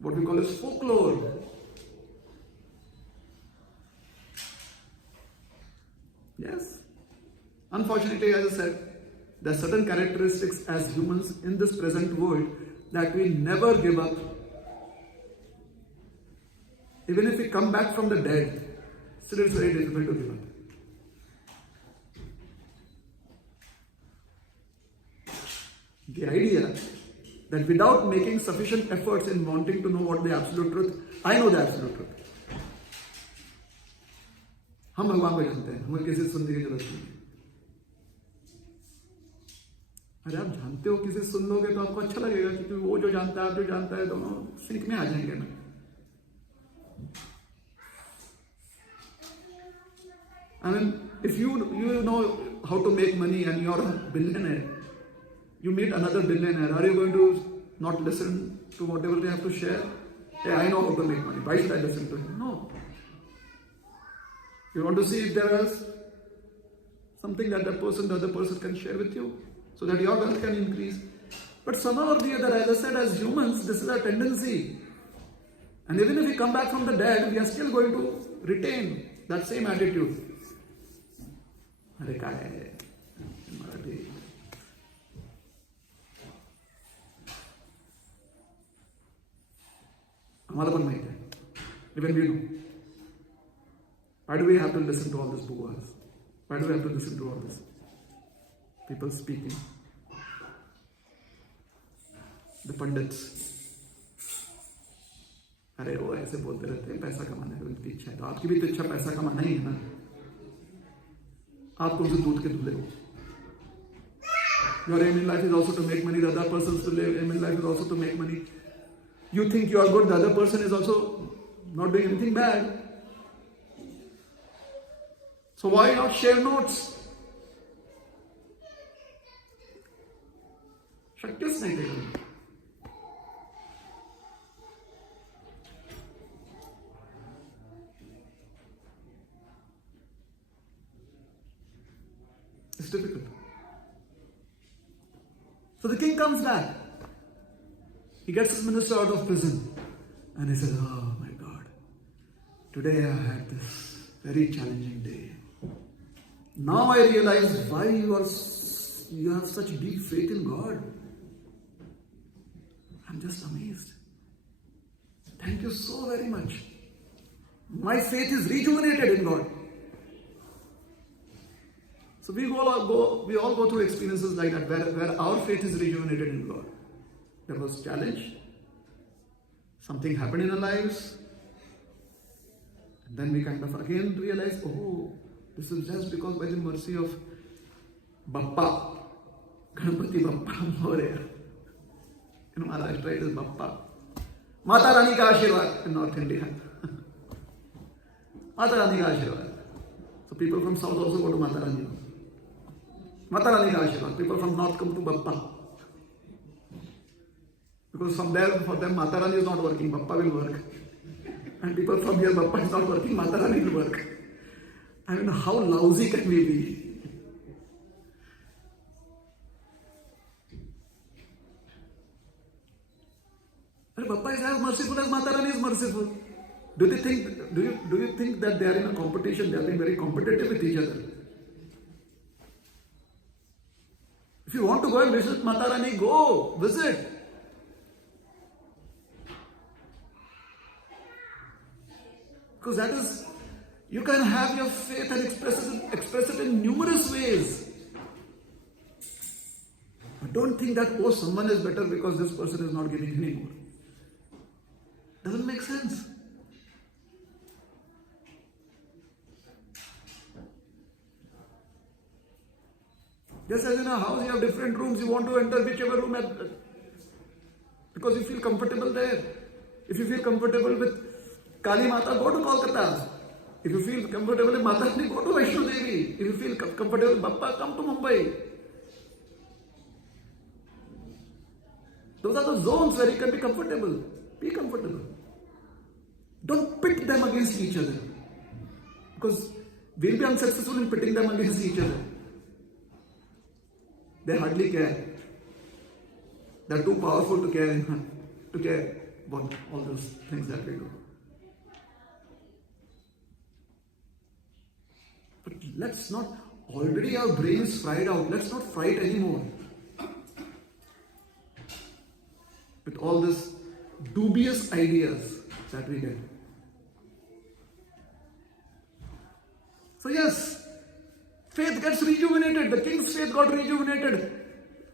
What we call as folklore. Yes. Unfortunately, as I said, there are certain characteristics as humans in this present world that we never give up. Even if we come back from the dead, still it's very difficult to give up. The idea that without making sufficient efforts in wanting to know what the absolute truth, I know the absolute truth. हम भगवान को जानते हैं, हमें किसी से सुनने की जरूरत नहीं है. अरे आप जानते हो, किसी से सुन लोगे तो आपको अच्छा लगेगा क्योंकि वो जो जानता है, आप जो जानता है, दोनों सिंक में आ जाएंगे ना. I mean, if you know how to make money and you're a billionaire, you meet another billionaire, are you going to not listen to whatever they have to share? Hey, I know how to make money. Why should I listen to him? No. You want to see if there is something that the other person can share with you so that your wealth can increase. But somehow or the other, as I said, as humans, this is our tendency. And even if we come back from the dead, we are still going to retain that same attitude. अरे काय आहे मराठी आम्हाला पण माहिती आहे. Even we know. Why do we have to listen to all this boas? Why do we have to listen to all this? People speaking. The pundits. अरे वो ऐसे बोलते रहते हैं पैसा कमाने की उनकी इच्छा है. तो आपकी भी तो इच्छा पैसा कमाना ही है ना. आप कौन से दूध के धुले हो? Your aim in life is also to make money. The other person's aim in life is also to make money. You think you are good, the other person is also not doing anything bad. So why not share notes? शक्यच नाही ते. It's difficult. So the king comes back. He gets his minister out of prison. And he says, oh my God, today I had this very challenging day. Now I realize why you have such deep faith in God. I'm just amazed. Thank you so very much. My faith is rejuvenated in God. So we all go through experiences like that where our faith is rejuvenated in God. There was challenge. Something happened in our lives. And then we kind of again realize, oh, this is just because by the mercy of Bappa, Ganpati Bappa Moria. In Maharashtra it is Bappa. Mata Rani ka Ashirwad in North India. Mata Rani ka Ashirwad. So people from South also go to Mata Rani. Mata Rani ka Ashirwad. People from North come to Bappa. Because from there, for them, Mata Rani is not working, Bappa will work. And people from here, Bappa is not working, Mata Rani will work. I mean, how lousy can we be? But Bappa is as merciful as Mata Rani is merciful. Do you think that they are in a competition? They are being very competitive with each other. If you want to go and visit Mata Rani, go, visit. Because that is, you can have your faith and express it in numerous ways. But don't think that, oh, someone is better because this person is not giving anymore. Doesn't make sense. Just as in a house, you have different rooms, you want to enter whichever room because you feel comfortable there. If you feel comfortable with Kali Mata, go to Kolkata. If you feel comfortable with Mata Rani, go to Vaishno Devi. If you feel comfortable with Bappa, come to Mumbai. Those are the zones where you can be comfortable. Be comfortable. Don't pit them against each other. Because we'll be unsuccessful in pitting them against each other. They hardly care. They're too powerful to care about all those things that we do. But let's not, already our brain is fried out. Let's not fry it anymore. With all these dubious ideas that we get. So yes, faith gets rejuvenated. The king's faith got rejuvenated.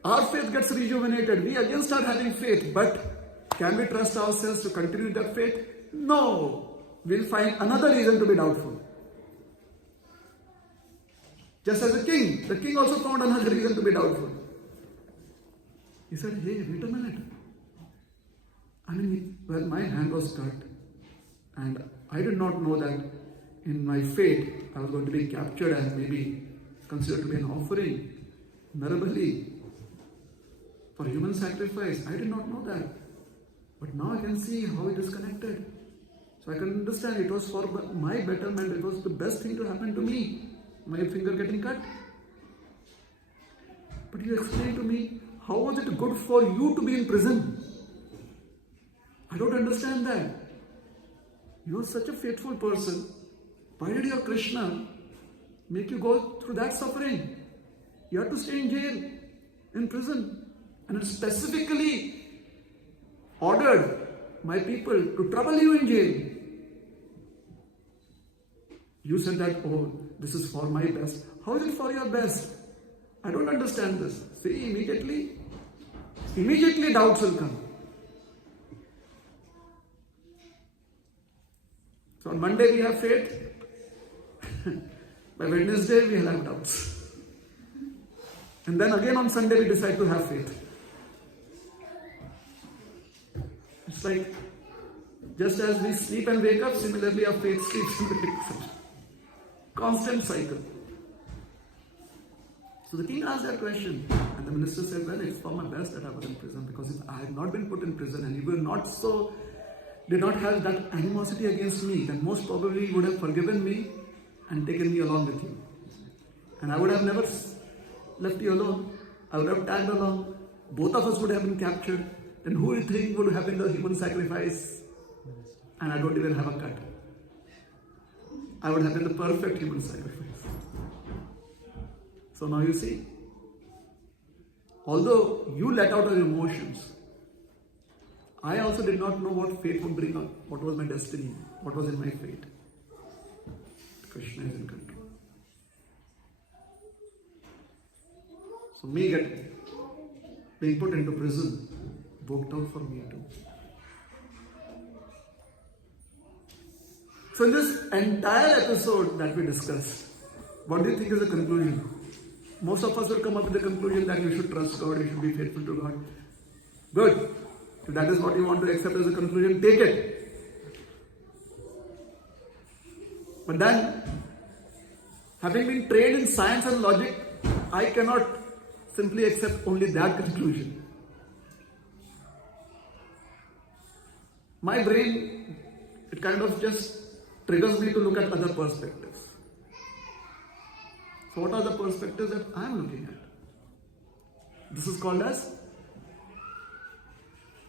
Our faith gets rejuvenated. We again start having faith. But can we trust ourselves to continue that faith? No. We'll find another reason to be doubtful. Just as the king also found another reason to be doubtful. He said, hey, wait a minute. I mean, well, my hand was cut. And I did not know that in my fate, I was going to be captured and maybe considered to be an offering, Narabali, for human sacrifice. I did not know that. But now I can see how it is connected. So I can understand it was for my betterment, it was the best thing to happen to me, my finger getting cut. But you explain to me, how was it good for you to be in prison? I don't understand that. You are such a faithful person. Why did your Krishna make you go through that suffering? You have to stay in jail, in prison. And it specifically ordered my people to trouble you in jail. You said that, oh, this is for my best. How is it for your best? I don't understand this. See, immediately doubts will come. So on Monday we have faith. By Wednesday we will have doubts. And then again on Sunday we decide to have faith. It's like, just as we sleep and wake up, similarly our faith sleeps and wakes up. Constant cycle. So the king asked that question, and the minister said, well, it's for my best that I was in prison, because if I had not been put in prison and you were not did not have that animosity against me, then most probably you would have forgiven me and taken me along with you. And I would have never left you alone. I would have tagged along. Both of us would have been captured. Then who would you think would have been the human sacrifice? And I don't even have a cut. I would have been the perfect human sacrifice. So now you see, although you let out your emotions, I also did not know what fate would bring up, what was my destiny, what was in my fate. Krishna is in control. So me being put into prison worked out for me too. So in this entire episode that we discussed, what do you think is the conclusion? Most of us will come up with the conclusion that you should trust God, you should be faithful to God. Good. If that is what you want to accept as a conclusion, take it. But then, having been trained in science and logic, I cannot simply accept only that conclusion. My brain, it kind of just triggers me to look at other perspectives. So what are the perspectives that I am looking at? This is called as,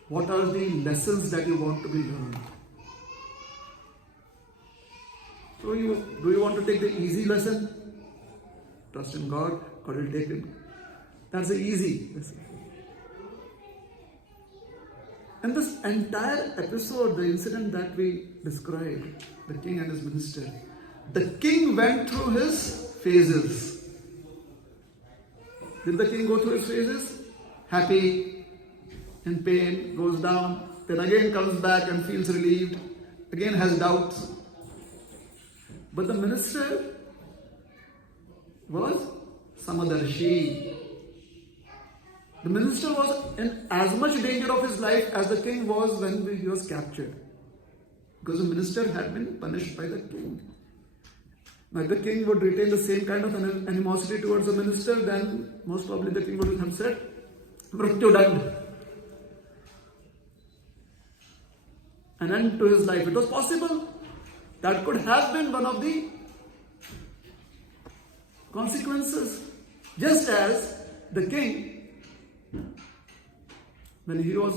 what are the lessons that you want to be learned? So do you want to take the easy lesson? Trust in God, God will take it. That's the easy lesson. In this entire episode, the incident that we described, the king and his minister, the king went through his phases. Did the king go through his phases? Happy, in pain, goes down, then again comes back and feels relieved, again has doubts. But the minister was Samadarshi. The minister was in as much danger of his life as the king was when he was captured. Because the minister had been punished by the king. Now, if the king would retain the same kind of animosity towards the minister, then most probably the king would have said, Mrityu Dand. An end to his life. It was possible. That could have been one of the consequences. Just as the king, when he was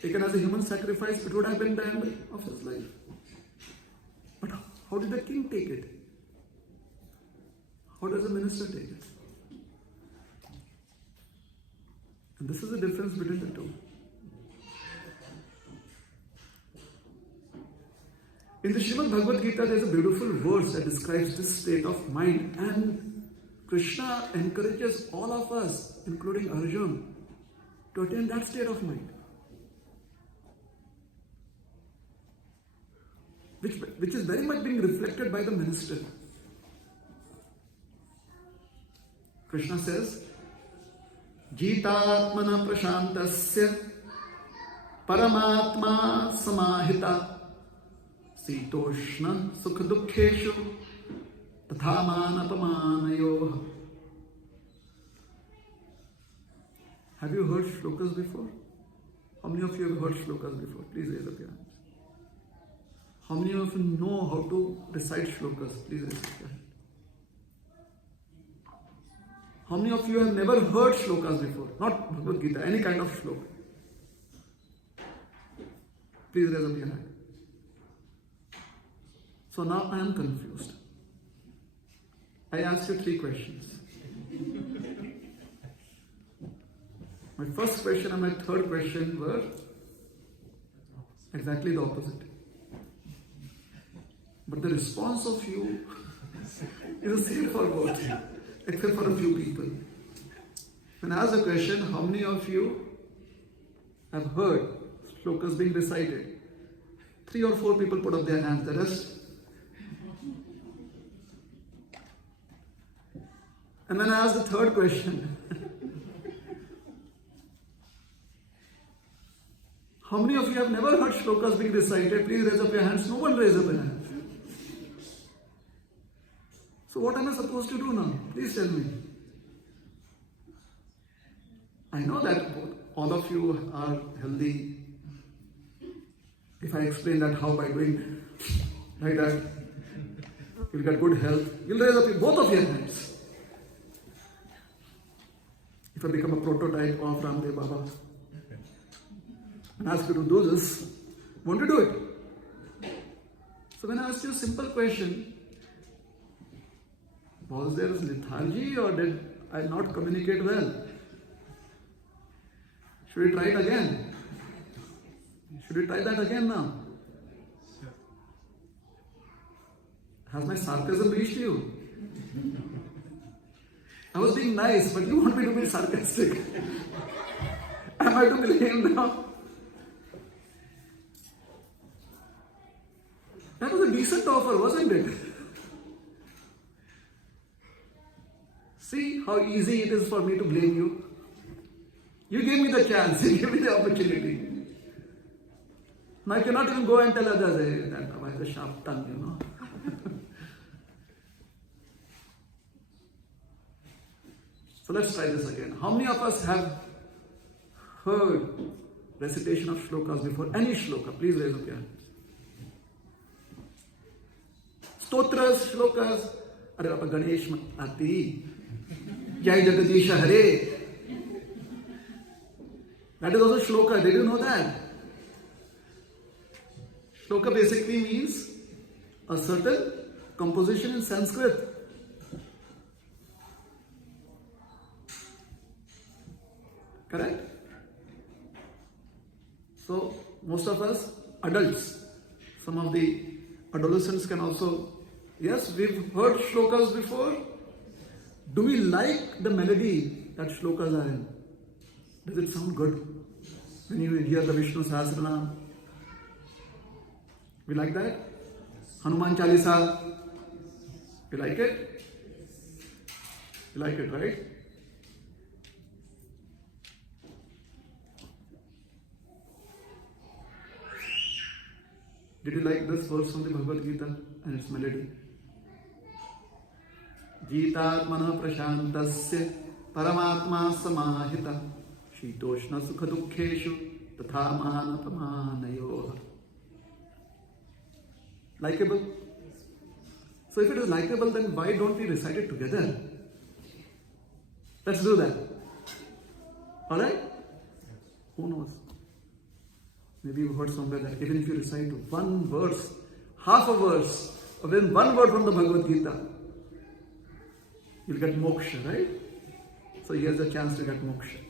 taken as a human sacrifice, it would have been the end of his life. But how did the king take it? How does the minister take it? And this is the difference between the two. In the Srimad Bhagavad Gita, there is a beautiful verse that describes this state of mind, and Krishna encourages all of us, including Arjuna, to attain that state of mind. Which is very much being reflected by the minister. Krishna says, Jitatmana prashantasya paramatma samahita Sitoshna sukha dukkheshu tathaman apamanayoha. Have you heard shlokas before? How many of you have heard shlokas before? Please raise up your hands. How many of you know how to recite shlokas? Please raise up your hand. How many of you have never heard shlokas before? Not Bhagavad Gita, any kind of shloka. Please raise up your hand. So now I am confused. I asked you 3 questions. My first question and my third question were exactly the opposite. But the response of you is the same for both, except for a few people. When I asked the question, how many of you have heard shlokas being recited? 3 or 4 people put up their hands, the rest. And when I asked the third question, how many of you have never heard shlokas being recited? Please raise up your hands. No one raised up their hands. So what am I supposed to do now? Please tell me. I know that all of you are healthy. If I explain that how by doing like that, you'll get good health. You'll raise up both of your hands. If I become a prototype of Ramdev Baba and ask you to do this, won't you do it? So when I asked you a simple question, was there lethargy or did I not communicate well? Should we try it again? Should we try that again now? Has my sarcasm reached you? I was being nice, but you want me to be sarcastic. Am I to blame now? That was a decent offer, wasn't it? See how easy it is for me to blame you. You gave me the chance, you gave me the opportunity. Now I cannot even go and tell others that I have a sharp tongue, you know. So let's try this again. How many of us have heard recitation of shlokas before? Any shloka, please raise up your hands. Stotras, shlokas, Are Papa Ganesh Ati, Jai Jagadisha Hare. That is also shloka. Did you know that? Shloka basically means a certain composition in Sanskrit. Correct? So, most of us, adults, some of the adolescents can also, yes, we've heard shlokas before. Do we like the melody that shlokas are in? Does it sound good? When you hear the Vishnu Sahasranam, we like that? Hanuman Chalisa, you like it? You like it, right? Did you like this verse from the Bhagavad Gita and its melody? Jitatmana prashantasya paramatma samahita shitoshna sukha dukkheshu tatha manapamanayoha. Likeable? So if it is likeable, then why don't we recite it together? Let's do that. Alright? Who knows? Maybe you've heard somewhere that even if you recite one verse, half a verse, or then one word from the Bhagavad Gita, you'll get moksha, right? So here's a chance to get moksha.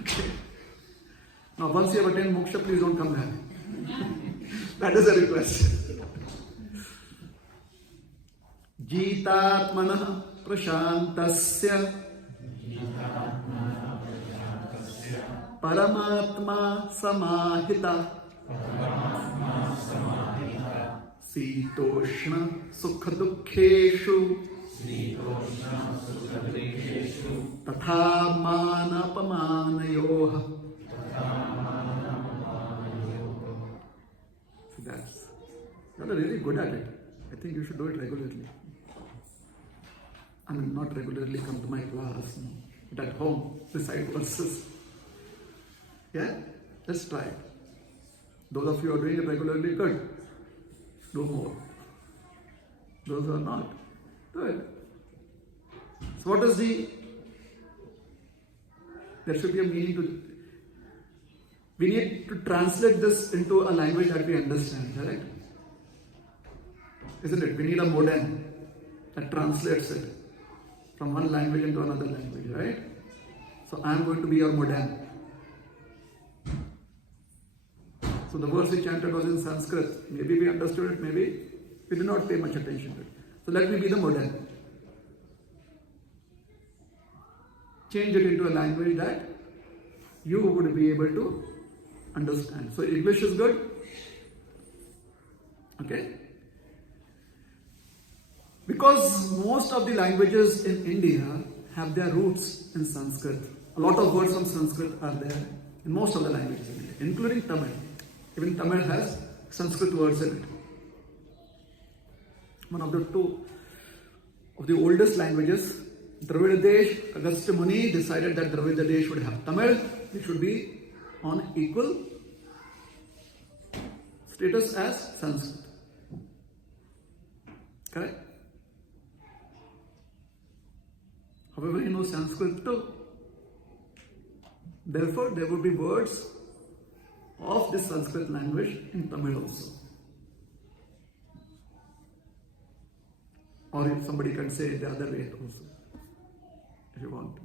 Okay. Now once you have attained moksha, please don't come back. That is a request. Jitatmana prashantasya Paramatma samahita Sitoshna sukha dukkheshu Tatha manapamanayoha. So you're really good at it. I think you should do it regularly. I mean, not regularly come to my class, but at home, recite verses. Yeah? Let's try it. Those of you who are doing it regularly, good. Do more. Those who are not, do it. So what is there should be a meaning to, we need to translate this into a language that we understand, correct? Isn't it? We need a modem that translates it from one language into another language, right? So I am going to be your modem. So the verse we chanted was in Sanskrit. Maybe we understood it, maybe we did not pay much attention to it. So let me be the modem. Change it into a language that you would be able to understand. So English is good. Okay? Because most of the languages in India have their roots in Sanskrit. A lot of words from Sanskrit are there in most of the languages in India, including Tamil. Even Tamil has Sanskrit words in it. One of the oldest languages, Dravid Desh, Agastya Muni decided that Dravid Desh should have Tamil. It should be on equal status as Sanskrit. Correct? However, you know Sanskrit too. Therefore, there would be words of this Sanskrit language in Tamil also. Or if somebody can say it the other way also, if you want.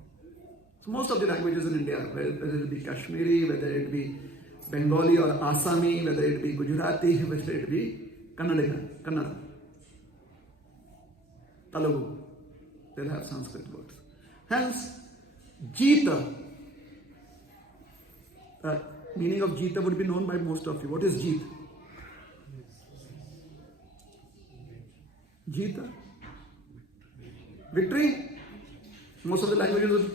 So most of the languages in India, whether it be Kashmiri, whether it be Bengali or Assami, whether it be Gujarati, whether it be Kannada, Telugu, they'll have Sanskrit words. Hence, Jita, the meaning of Jita would be known by most of you. What is Jeet? Jita? Victory? Most of the languages,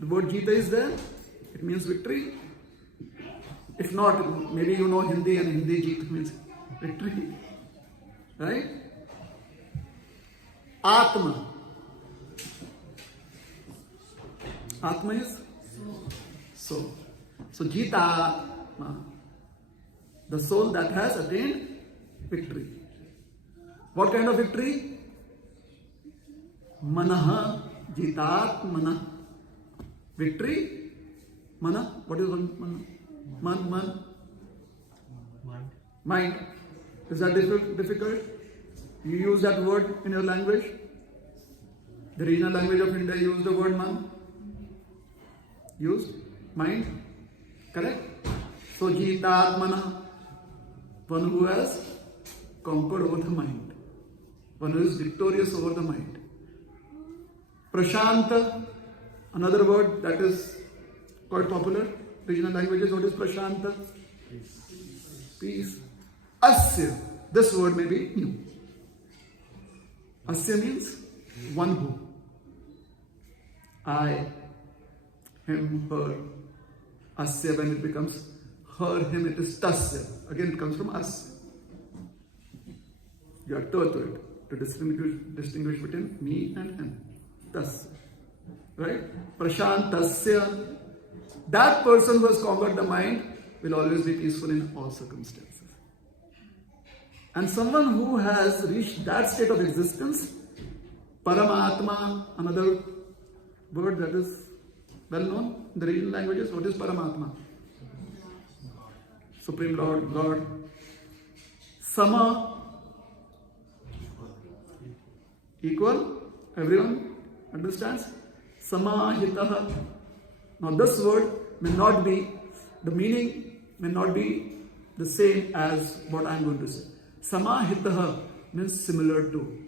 the word Jita is there. It means victory. If not, maybe you know Hindi, and Hindi Jeet means victory. Right? Atma. Atma is soul. So Jita, the soul that has attained victory. What kind of victory? Manaha, Jitat Mana. Victory? Mana? What is mana? Man? Mind. Is that difficult? You use that word in your language? The regional language of India used the word man. Used? Mind? Correct? So Jitatmana, one who has conquered over the mind. One who is victorious over the mind. Prashanta, another word that is quite popular. Regional languages, what is Prashanta? Peace. Asya, this word may be new. Asya means one who. I, him, her. Asya, when it becomes her, him, it is tasya. Again, it comes from asya. You are to it to distinguish between me and him. Tasya. Right? Prashantasya. That person who has conquered the mind will always be peaceful in all circumstances. And someone who has reached that state of existence, Paramatma, another word that is well known in the regional languages. What is Paramatma? Supreme Lord, God. Sama, equal. Everyone understands? Samahitaha. Now this word may not be, the meaning may not be the same as what I am going to say. Samahitaha means similar to.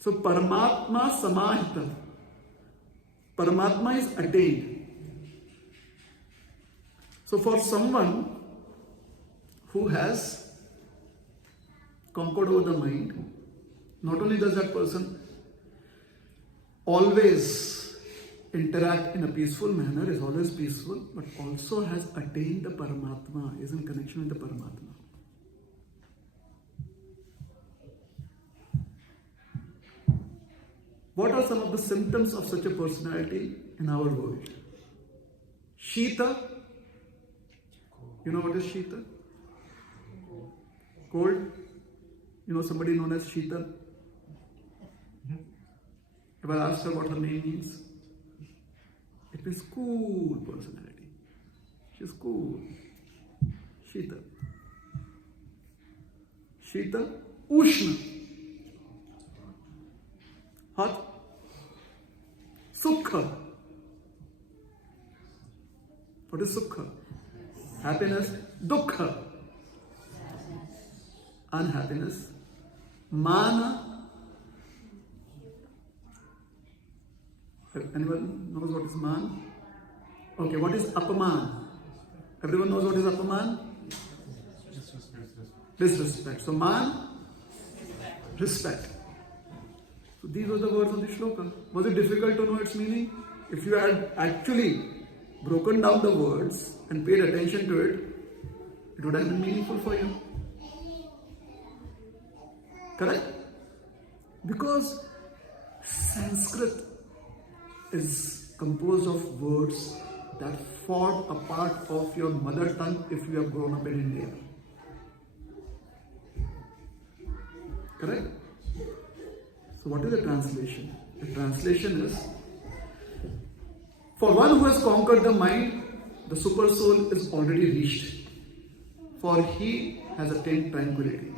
So Paramatma Samahita. Paramatma is attained. So for someone who has conquered over the mind, not only does that person always interact in a peaceful manner, is always peaceful, but also has attained the Paramatma, is in connection with the Paramatma. What are some of the symptoms of such a personality in our world? Shita. You know what is Shita? Cold. You know somebody known as Shita? If I ask her what her name means, it means cool personality. She's cool. Shita. Shita. Ushna. Hot. Sukha. What is Sukha? Happiness. Dukkha. Unhappiness. Mana. Anyone knows what is man? Okay, what is apaman? Everyone knows what is apaman? Disrespect. So man, respect. So these were the words of the shloka. Was it difficult to know its meaning? If you had actually broken down the words and paid attention to it, it would have been meaningful for you. Correct? Because Sanskrit is composed of words that form a part of your mother tongue if you have grown up in India. Correct? So what is the translation? The translation is, for one who has conquered the mind, the super soul is already reached, for he has attained tranquility.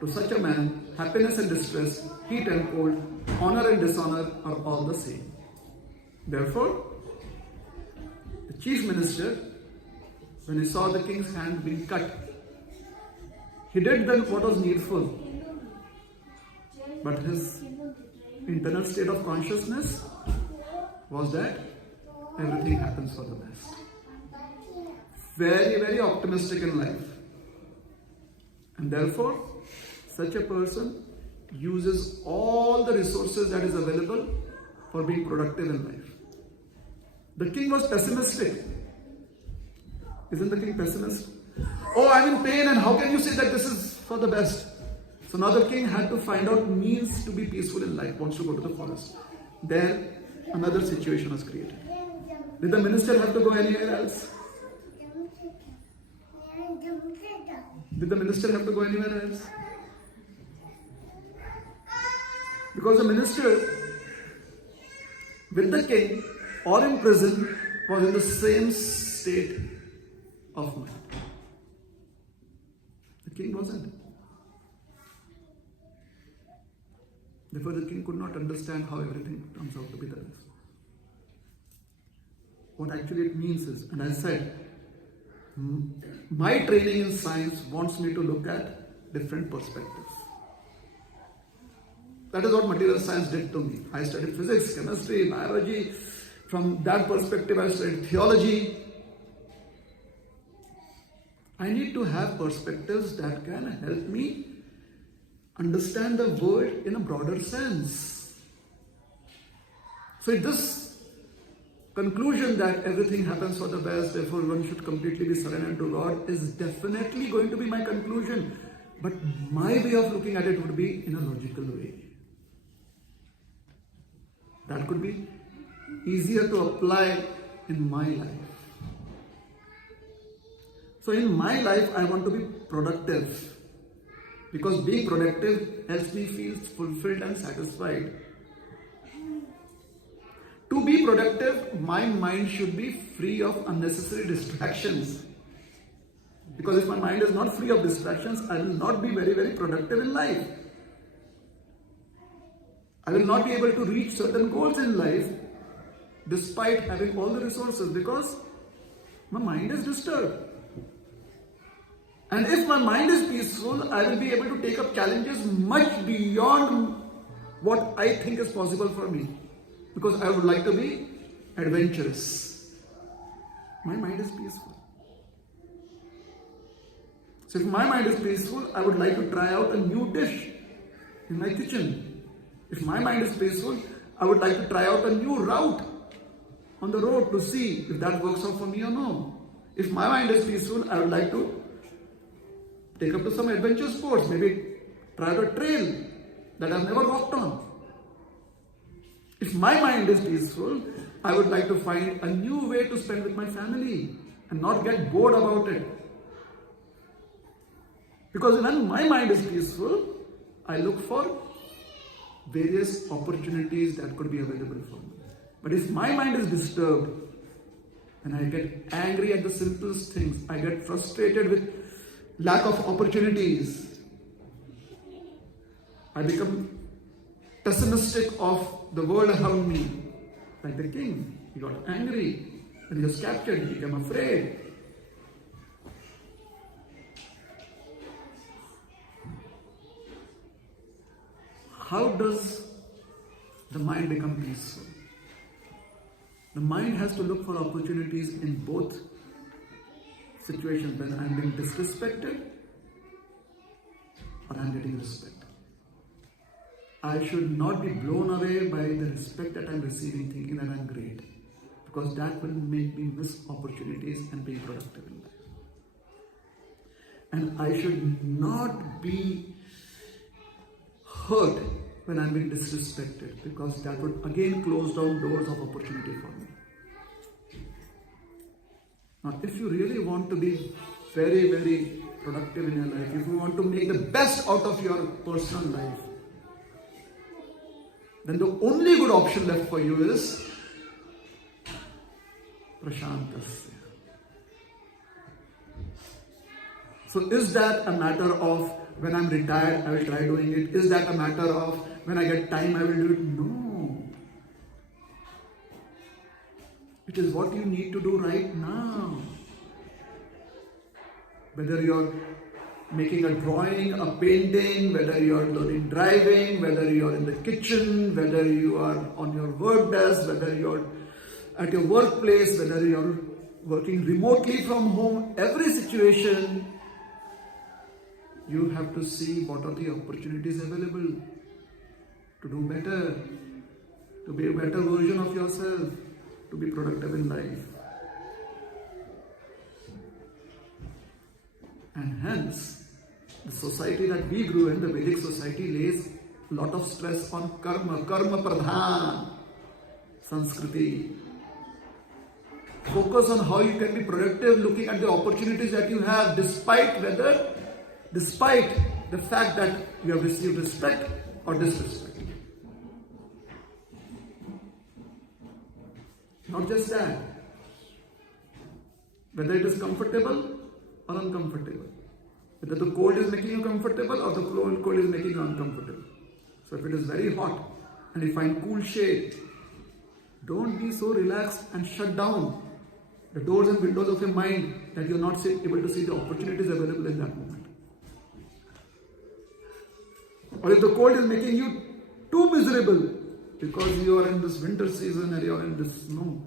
To such a man, happiness and distress, heat and cold, honor and dishonor are all the same. Therefore, the chief minister, when he saw the king's hand being cut, he did then what was needful. But his internal state of consciousness was that everything happens for the best. Very, very optimistic in life. And therefore, such a person uses all the resources that is available for being productive in life. The king was pessimistic. Isn't the king pessimist? Oh, I'm in pain, and how can you say that this is for the best? So now the king had to find out means to be peaceful in life, wants to go to the forest. There, another situation was created. Did the minister have to go anywhere else? Did the minister have to go anywhere else? Because the minister with the king or in prison was in the same state of mind. The king wasn't. Therefore, the king could not understand how everything turns out to be the best. What actually it means is, and I said, my training in science wants me to look at different perspectives. That is what material science did to me. I studied physics, chemistry, biology. From that perspective, I studied theology. I need to have perspectives that can help me understand the world in a broader sense. So this conclusion that everything happens for the best, therefore one should completely be surrendered to God, is definitely going to be my conclusion. But my way of looking at it would be in a logical way. That could be easier to apply in my life. So in my life, I want to be productive. Because being productive helps me feel fulfilled and satisfied. To be productive, my mind should be free of unnecessary distractions. Because if my mind is not free of distractions, I will not be very, very productive in life. I will not be able to reach certain goals in life despite having all the resources because my mind is disturbed. And if my mind is peaceful, I will be able to take up challenges much beyond what I think is possible for me. Because I would like to be adventurous. My mind is peaceful. So if my mind is peaceful, I would like to try out a new dish in my kitchen. If my mind is peaceful, I would like to try out a new route on the road to see if that works out for me or no. If my mind is peaceful, I would like to take up to some adventure sports, maybe try out a trail that I've never walked on. If my mind is peaceful, I would like to find a new way to spend with my family and not get bored about it. Because when my mind is peaceful, I look for various opportunities that could be available for me. But if my mind is disturbed, then I get angry at the simplest things. I get frustrated with lack of opportunities. I become pessimistic of the world around me. Like the king, he got angry. When he was captured, he became afraid. How does the mind become peaceful? The mind has to look for opportunities in both situations, when I'm being disrespected or I'm getting respect. I should not be blown away by the respect that I'm receiving, thinking that I'm great, because that will make me miss opportunities and be productive in life. And I should not be hurt when I'm being disrespected, because that would again close down doors of opportunity for me. Now, if you really want to be very, very productive in your life, if you want to make the best out of your personal life, then the only good option left for you is Prashantasya. So is that a matter of when I'm retired, I will try doing it? Is that a matter of when I get time, I will do it? No. It is what you need to do right now. Whether you're making a drawing, a painting, whether you're learning driving, whether you're in the kitchen, whether you are on your work desk, whether you're at your workplace, whether you're working remotely from home, every situation, you have to see what are the opportunities available to do better, to be a better version of yourself, to be productive in life. And hence, the society that we grew in, the Vedic society, lays a lot of stress on karma pradhan, Sanskriti. Focus on how you can be productive, looking at the opportunities that you have, despite the fact that you have received respect or disrespect. Not just that, whether it is comfortable or uncomfortable, whether the cold is making you comfortable or the cold is making you uncomfortable. So if it is very hot and you find cool shade, don't be so relaxed and shut down the doors and windows of your mind that you're not able to see the opportunities available in that moment. Or if the cold is making you too miserable because you are in this winter season and you are in this snow,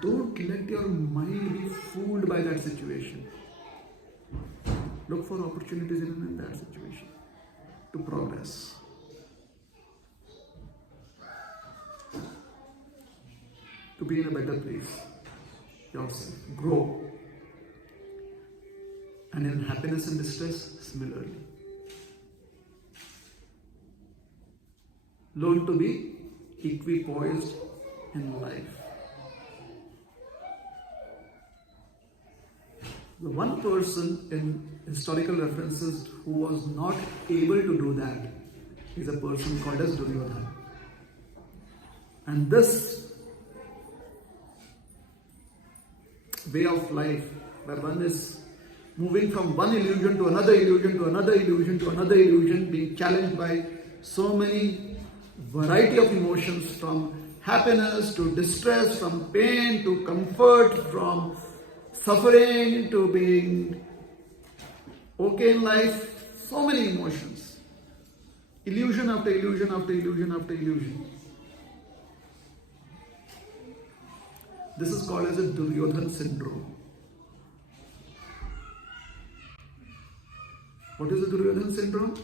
don't let your mind be fooled by that situation. Look for opportunities even in that situation to progress. To be in a better place yourself, grow. And in happiness and distress, similarly. Learn to be equipoised in life. The one person in historical references who was not able to do that is a person called as Duryodhana. And this way of life, where one is moving from one illusion to another illusion to another illusion to another illusion, being challenged by so many variety of emotions, from happiness to distress, from pain to comfort, from suffering to being okay in life, so many emotions. Illusion after illusion after illusion after illusion. This is called as a Duryodhana Syndrome. What is the Duryodhana Syndrome?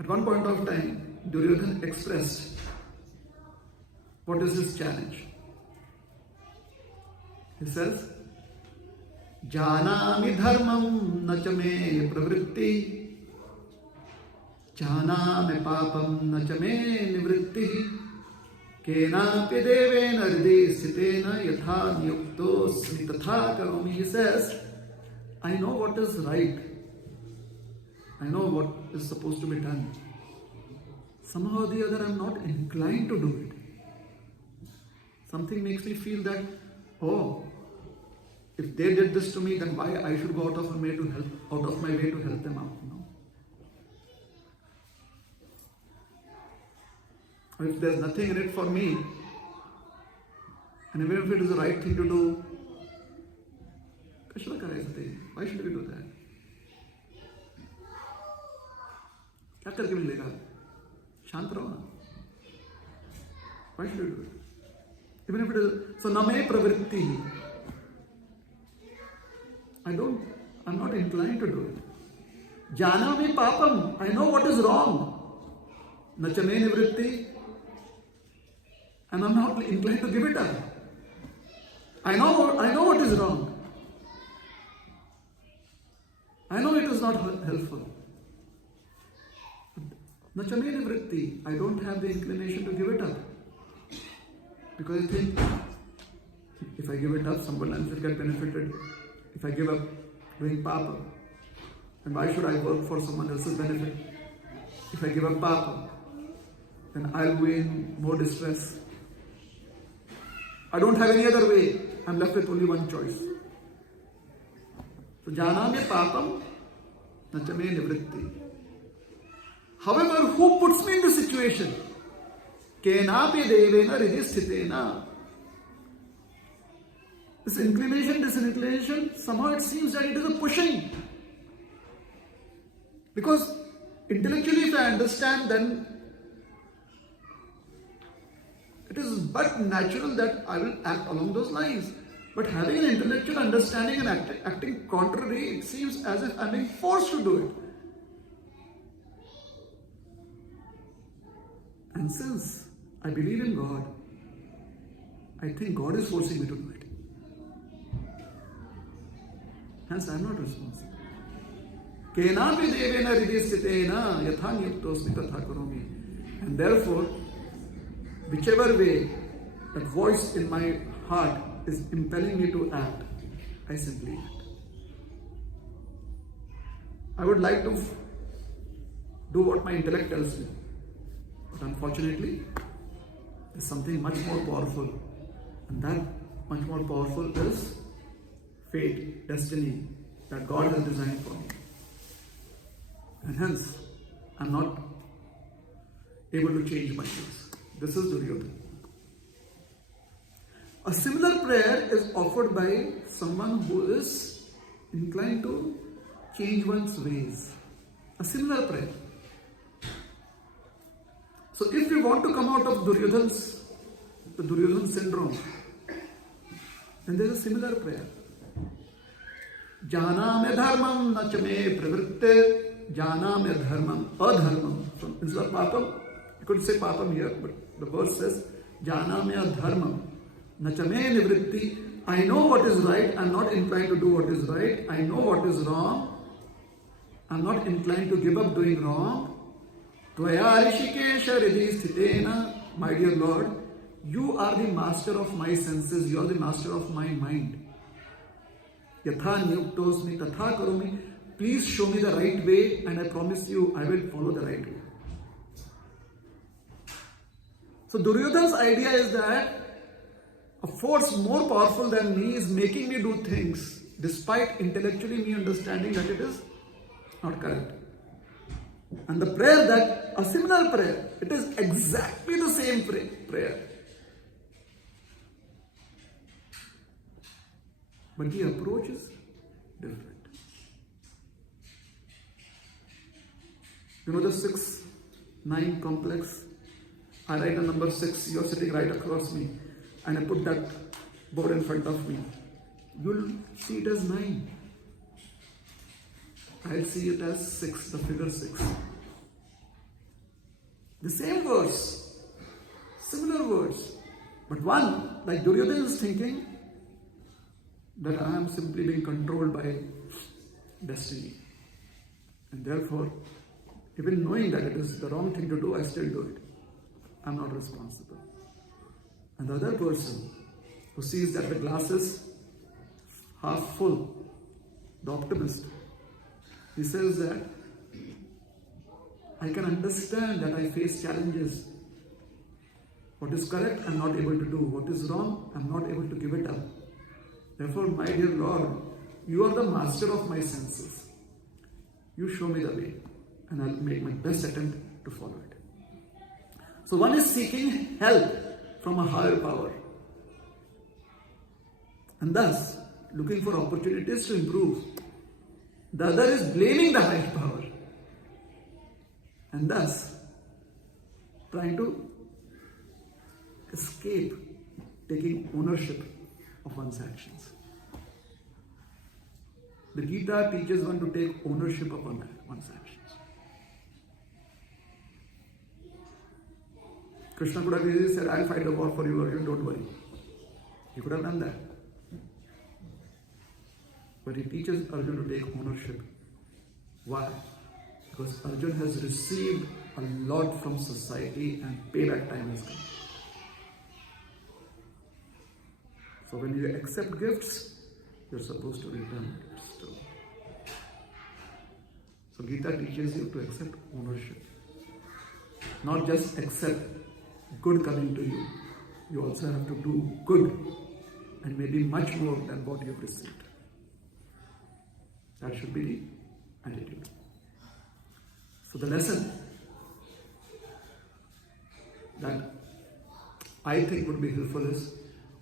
At one point of time, Duryodhana expressed what is his challenge. He says, Janami dharmam nacha me pravritti, Janami papam nacha me nivritti, Kenapi devena hridhi sthitena yatha niyuktosmi tatha karomi. He says, I know what is right. I know what is supposed to be done. Somehow or the other, I'm not inclined to do it. Something makes me feel that, oh, if they did this to me, then why I should go out of my way to help them out? No? Or if there's nothing in it for me, and even if it is the right thing to do, why should we do that? क्या करके मिलेगा? शांत रहो ना. Why should we do it? Even if it is so, name pravritti. I'm not inclined to do it. Janami papam. I know what is wrong. Nachame nivritti. And I'm not inclined to give it up. I know what is wrong. I know it is not helpful. Nachame nivritti. I don't have the inclination to give it up. Because I think if I give it up, someone else will get benefited. If I give up doing papa, then why should I work for someone else's benefit? If I give up papa, then I'll be in more distress. I don't have any other way. I'm left with only one choice. So janami papam nachame nivritti. However, who puts me in this situation? Kenapi devena hridhi sthitena. This inclination, disinclination, somehow it seems that it is a pushing. Because intellectually, if I understand, then it is but natural that I will act along those lines. But having an intellectual understanding and acting contrary, it seems as if I'm being forced to do it. And since I believe in God, I think God is forcing me to do it. Hence, I am not responsible. Kenapi devena hridhi sthitena yatha niyuktosmi tatha karomi. And therefore, whichever way that voice in my heart is impelling me to act, I simply act. I would like to do what my intellect tells me. But unfortunately, there's something much more powerful. And that much more powerful is fate, destiny that God has designed for me. And hence, I'm not able to change my choice. This is Duryodhana. A similar prayer is offered by someone who is inclined to change one's ways. A similar prayer. So if we want to come out of the Duryodhana Syndrome, then there is a similar prayer. Janame dharmam nachame pravritte janame dharmam adharmam. So instead of papam, you could say papam here, but the verse says janame dharmam nachame nivritti. I know what is right, I'm not inclined to do what is right. I know what is wrong, I'm not inclined to give up doing wrong. Tvaya rishikesha hridhi sthitena. My dear Lord, you are the master of my senses, you are the master of my mind. Yatha niyuktosmi tatha karomi. Please show me the right way, and I promise you I will follow the right way. So Duryodhana's idea is that a force more powerful than me is making me do things despite intellectually me understanding that it is not correct. And the prayer, that a similar prayer, it is exactly the same prayer. But the approach is different. You know the 6-9 complex? I write a number 6, you're sitting right across me, and I put that board in front of me. You'll see it as 9. I'll see it as 6, the figure 6. The same verse, similar words, but one, like Duryodhana is thinking that I am simply being controlled by destiny. And therefore, even knowing that it is the wrong thing to do, I still do it. I'm not responsible. And the other person who sees that the glass is half full, the optimist, he says that I can understand that I face challenges. What is correct, I am not able to do. What is wrong, I am not able to give it up. Therefore, my dear Lord, you are the master of my senses. You show me the way, and I'll make my best attempt to follow it. So one is seeking help from a higher power, and thus looking for opportunities to improve. The other is blaming the higher power, and thus trying to escape taking ownership of one's actions. The Gita teaches one to take ownership of one's actions. Krishna could have easily said, I'll fight the war for you, Arjun, don't worry. He could have done that. But he teaches Arjun to take ownership. Why? Because Arjun has received a lot from society and payback time has come. So when you accept gifts, you're supposed to return gifts too. So Gita teaches you to accept ownership. Not just accept good coming to you. You also have to do good and maybe much more than what you've received. That should be the attitude. So the lesson that I think would be helpful is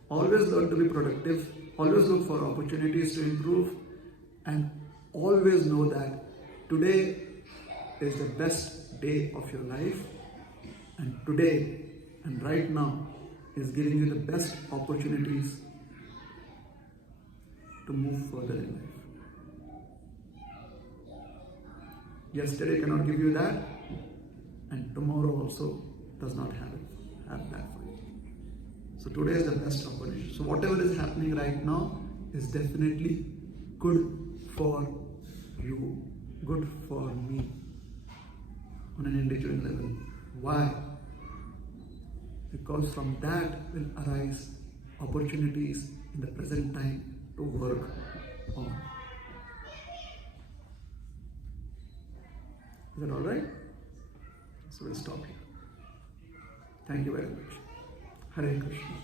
always learn to be productive, always look for opportunities to improve, and always know that today is the best day of your life, and today and right now is giving you the best opportunities to move further in life. Yesterday cannot give you that, and tomorrow also does not have that for you. So today is the best opportunity. So whatever is happening right now is definitely good for you, good for me on an individual level. Why? Because from that will arise opportunities in the present time to work on. Is that all right? So we'll stop here. Thank you very much. Hare Krishna.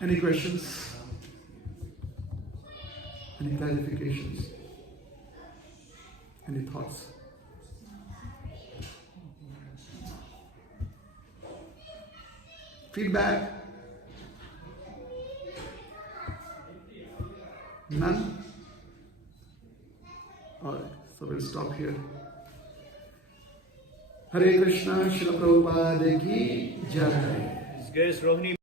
Any questions? Any clarifications? Any thoughts? Feedback? None? Alright, so we'll stop here. Hare Krishna, Srila Prabhupada ki Jai. His Grace Rohini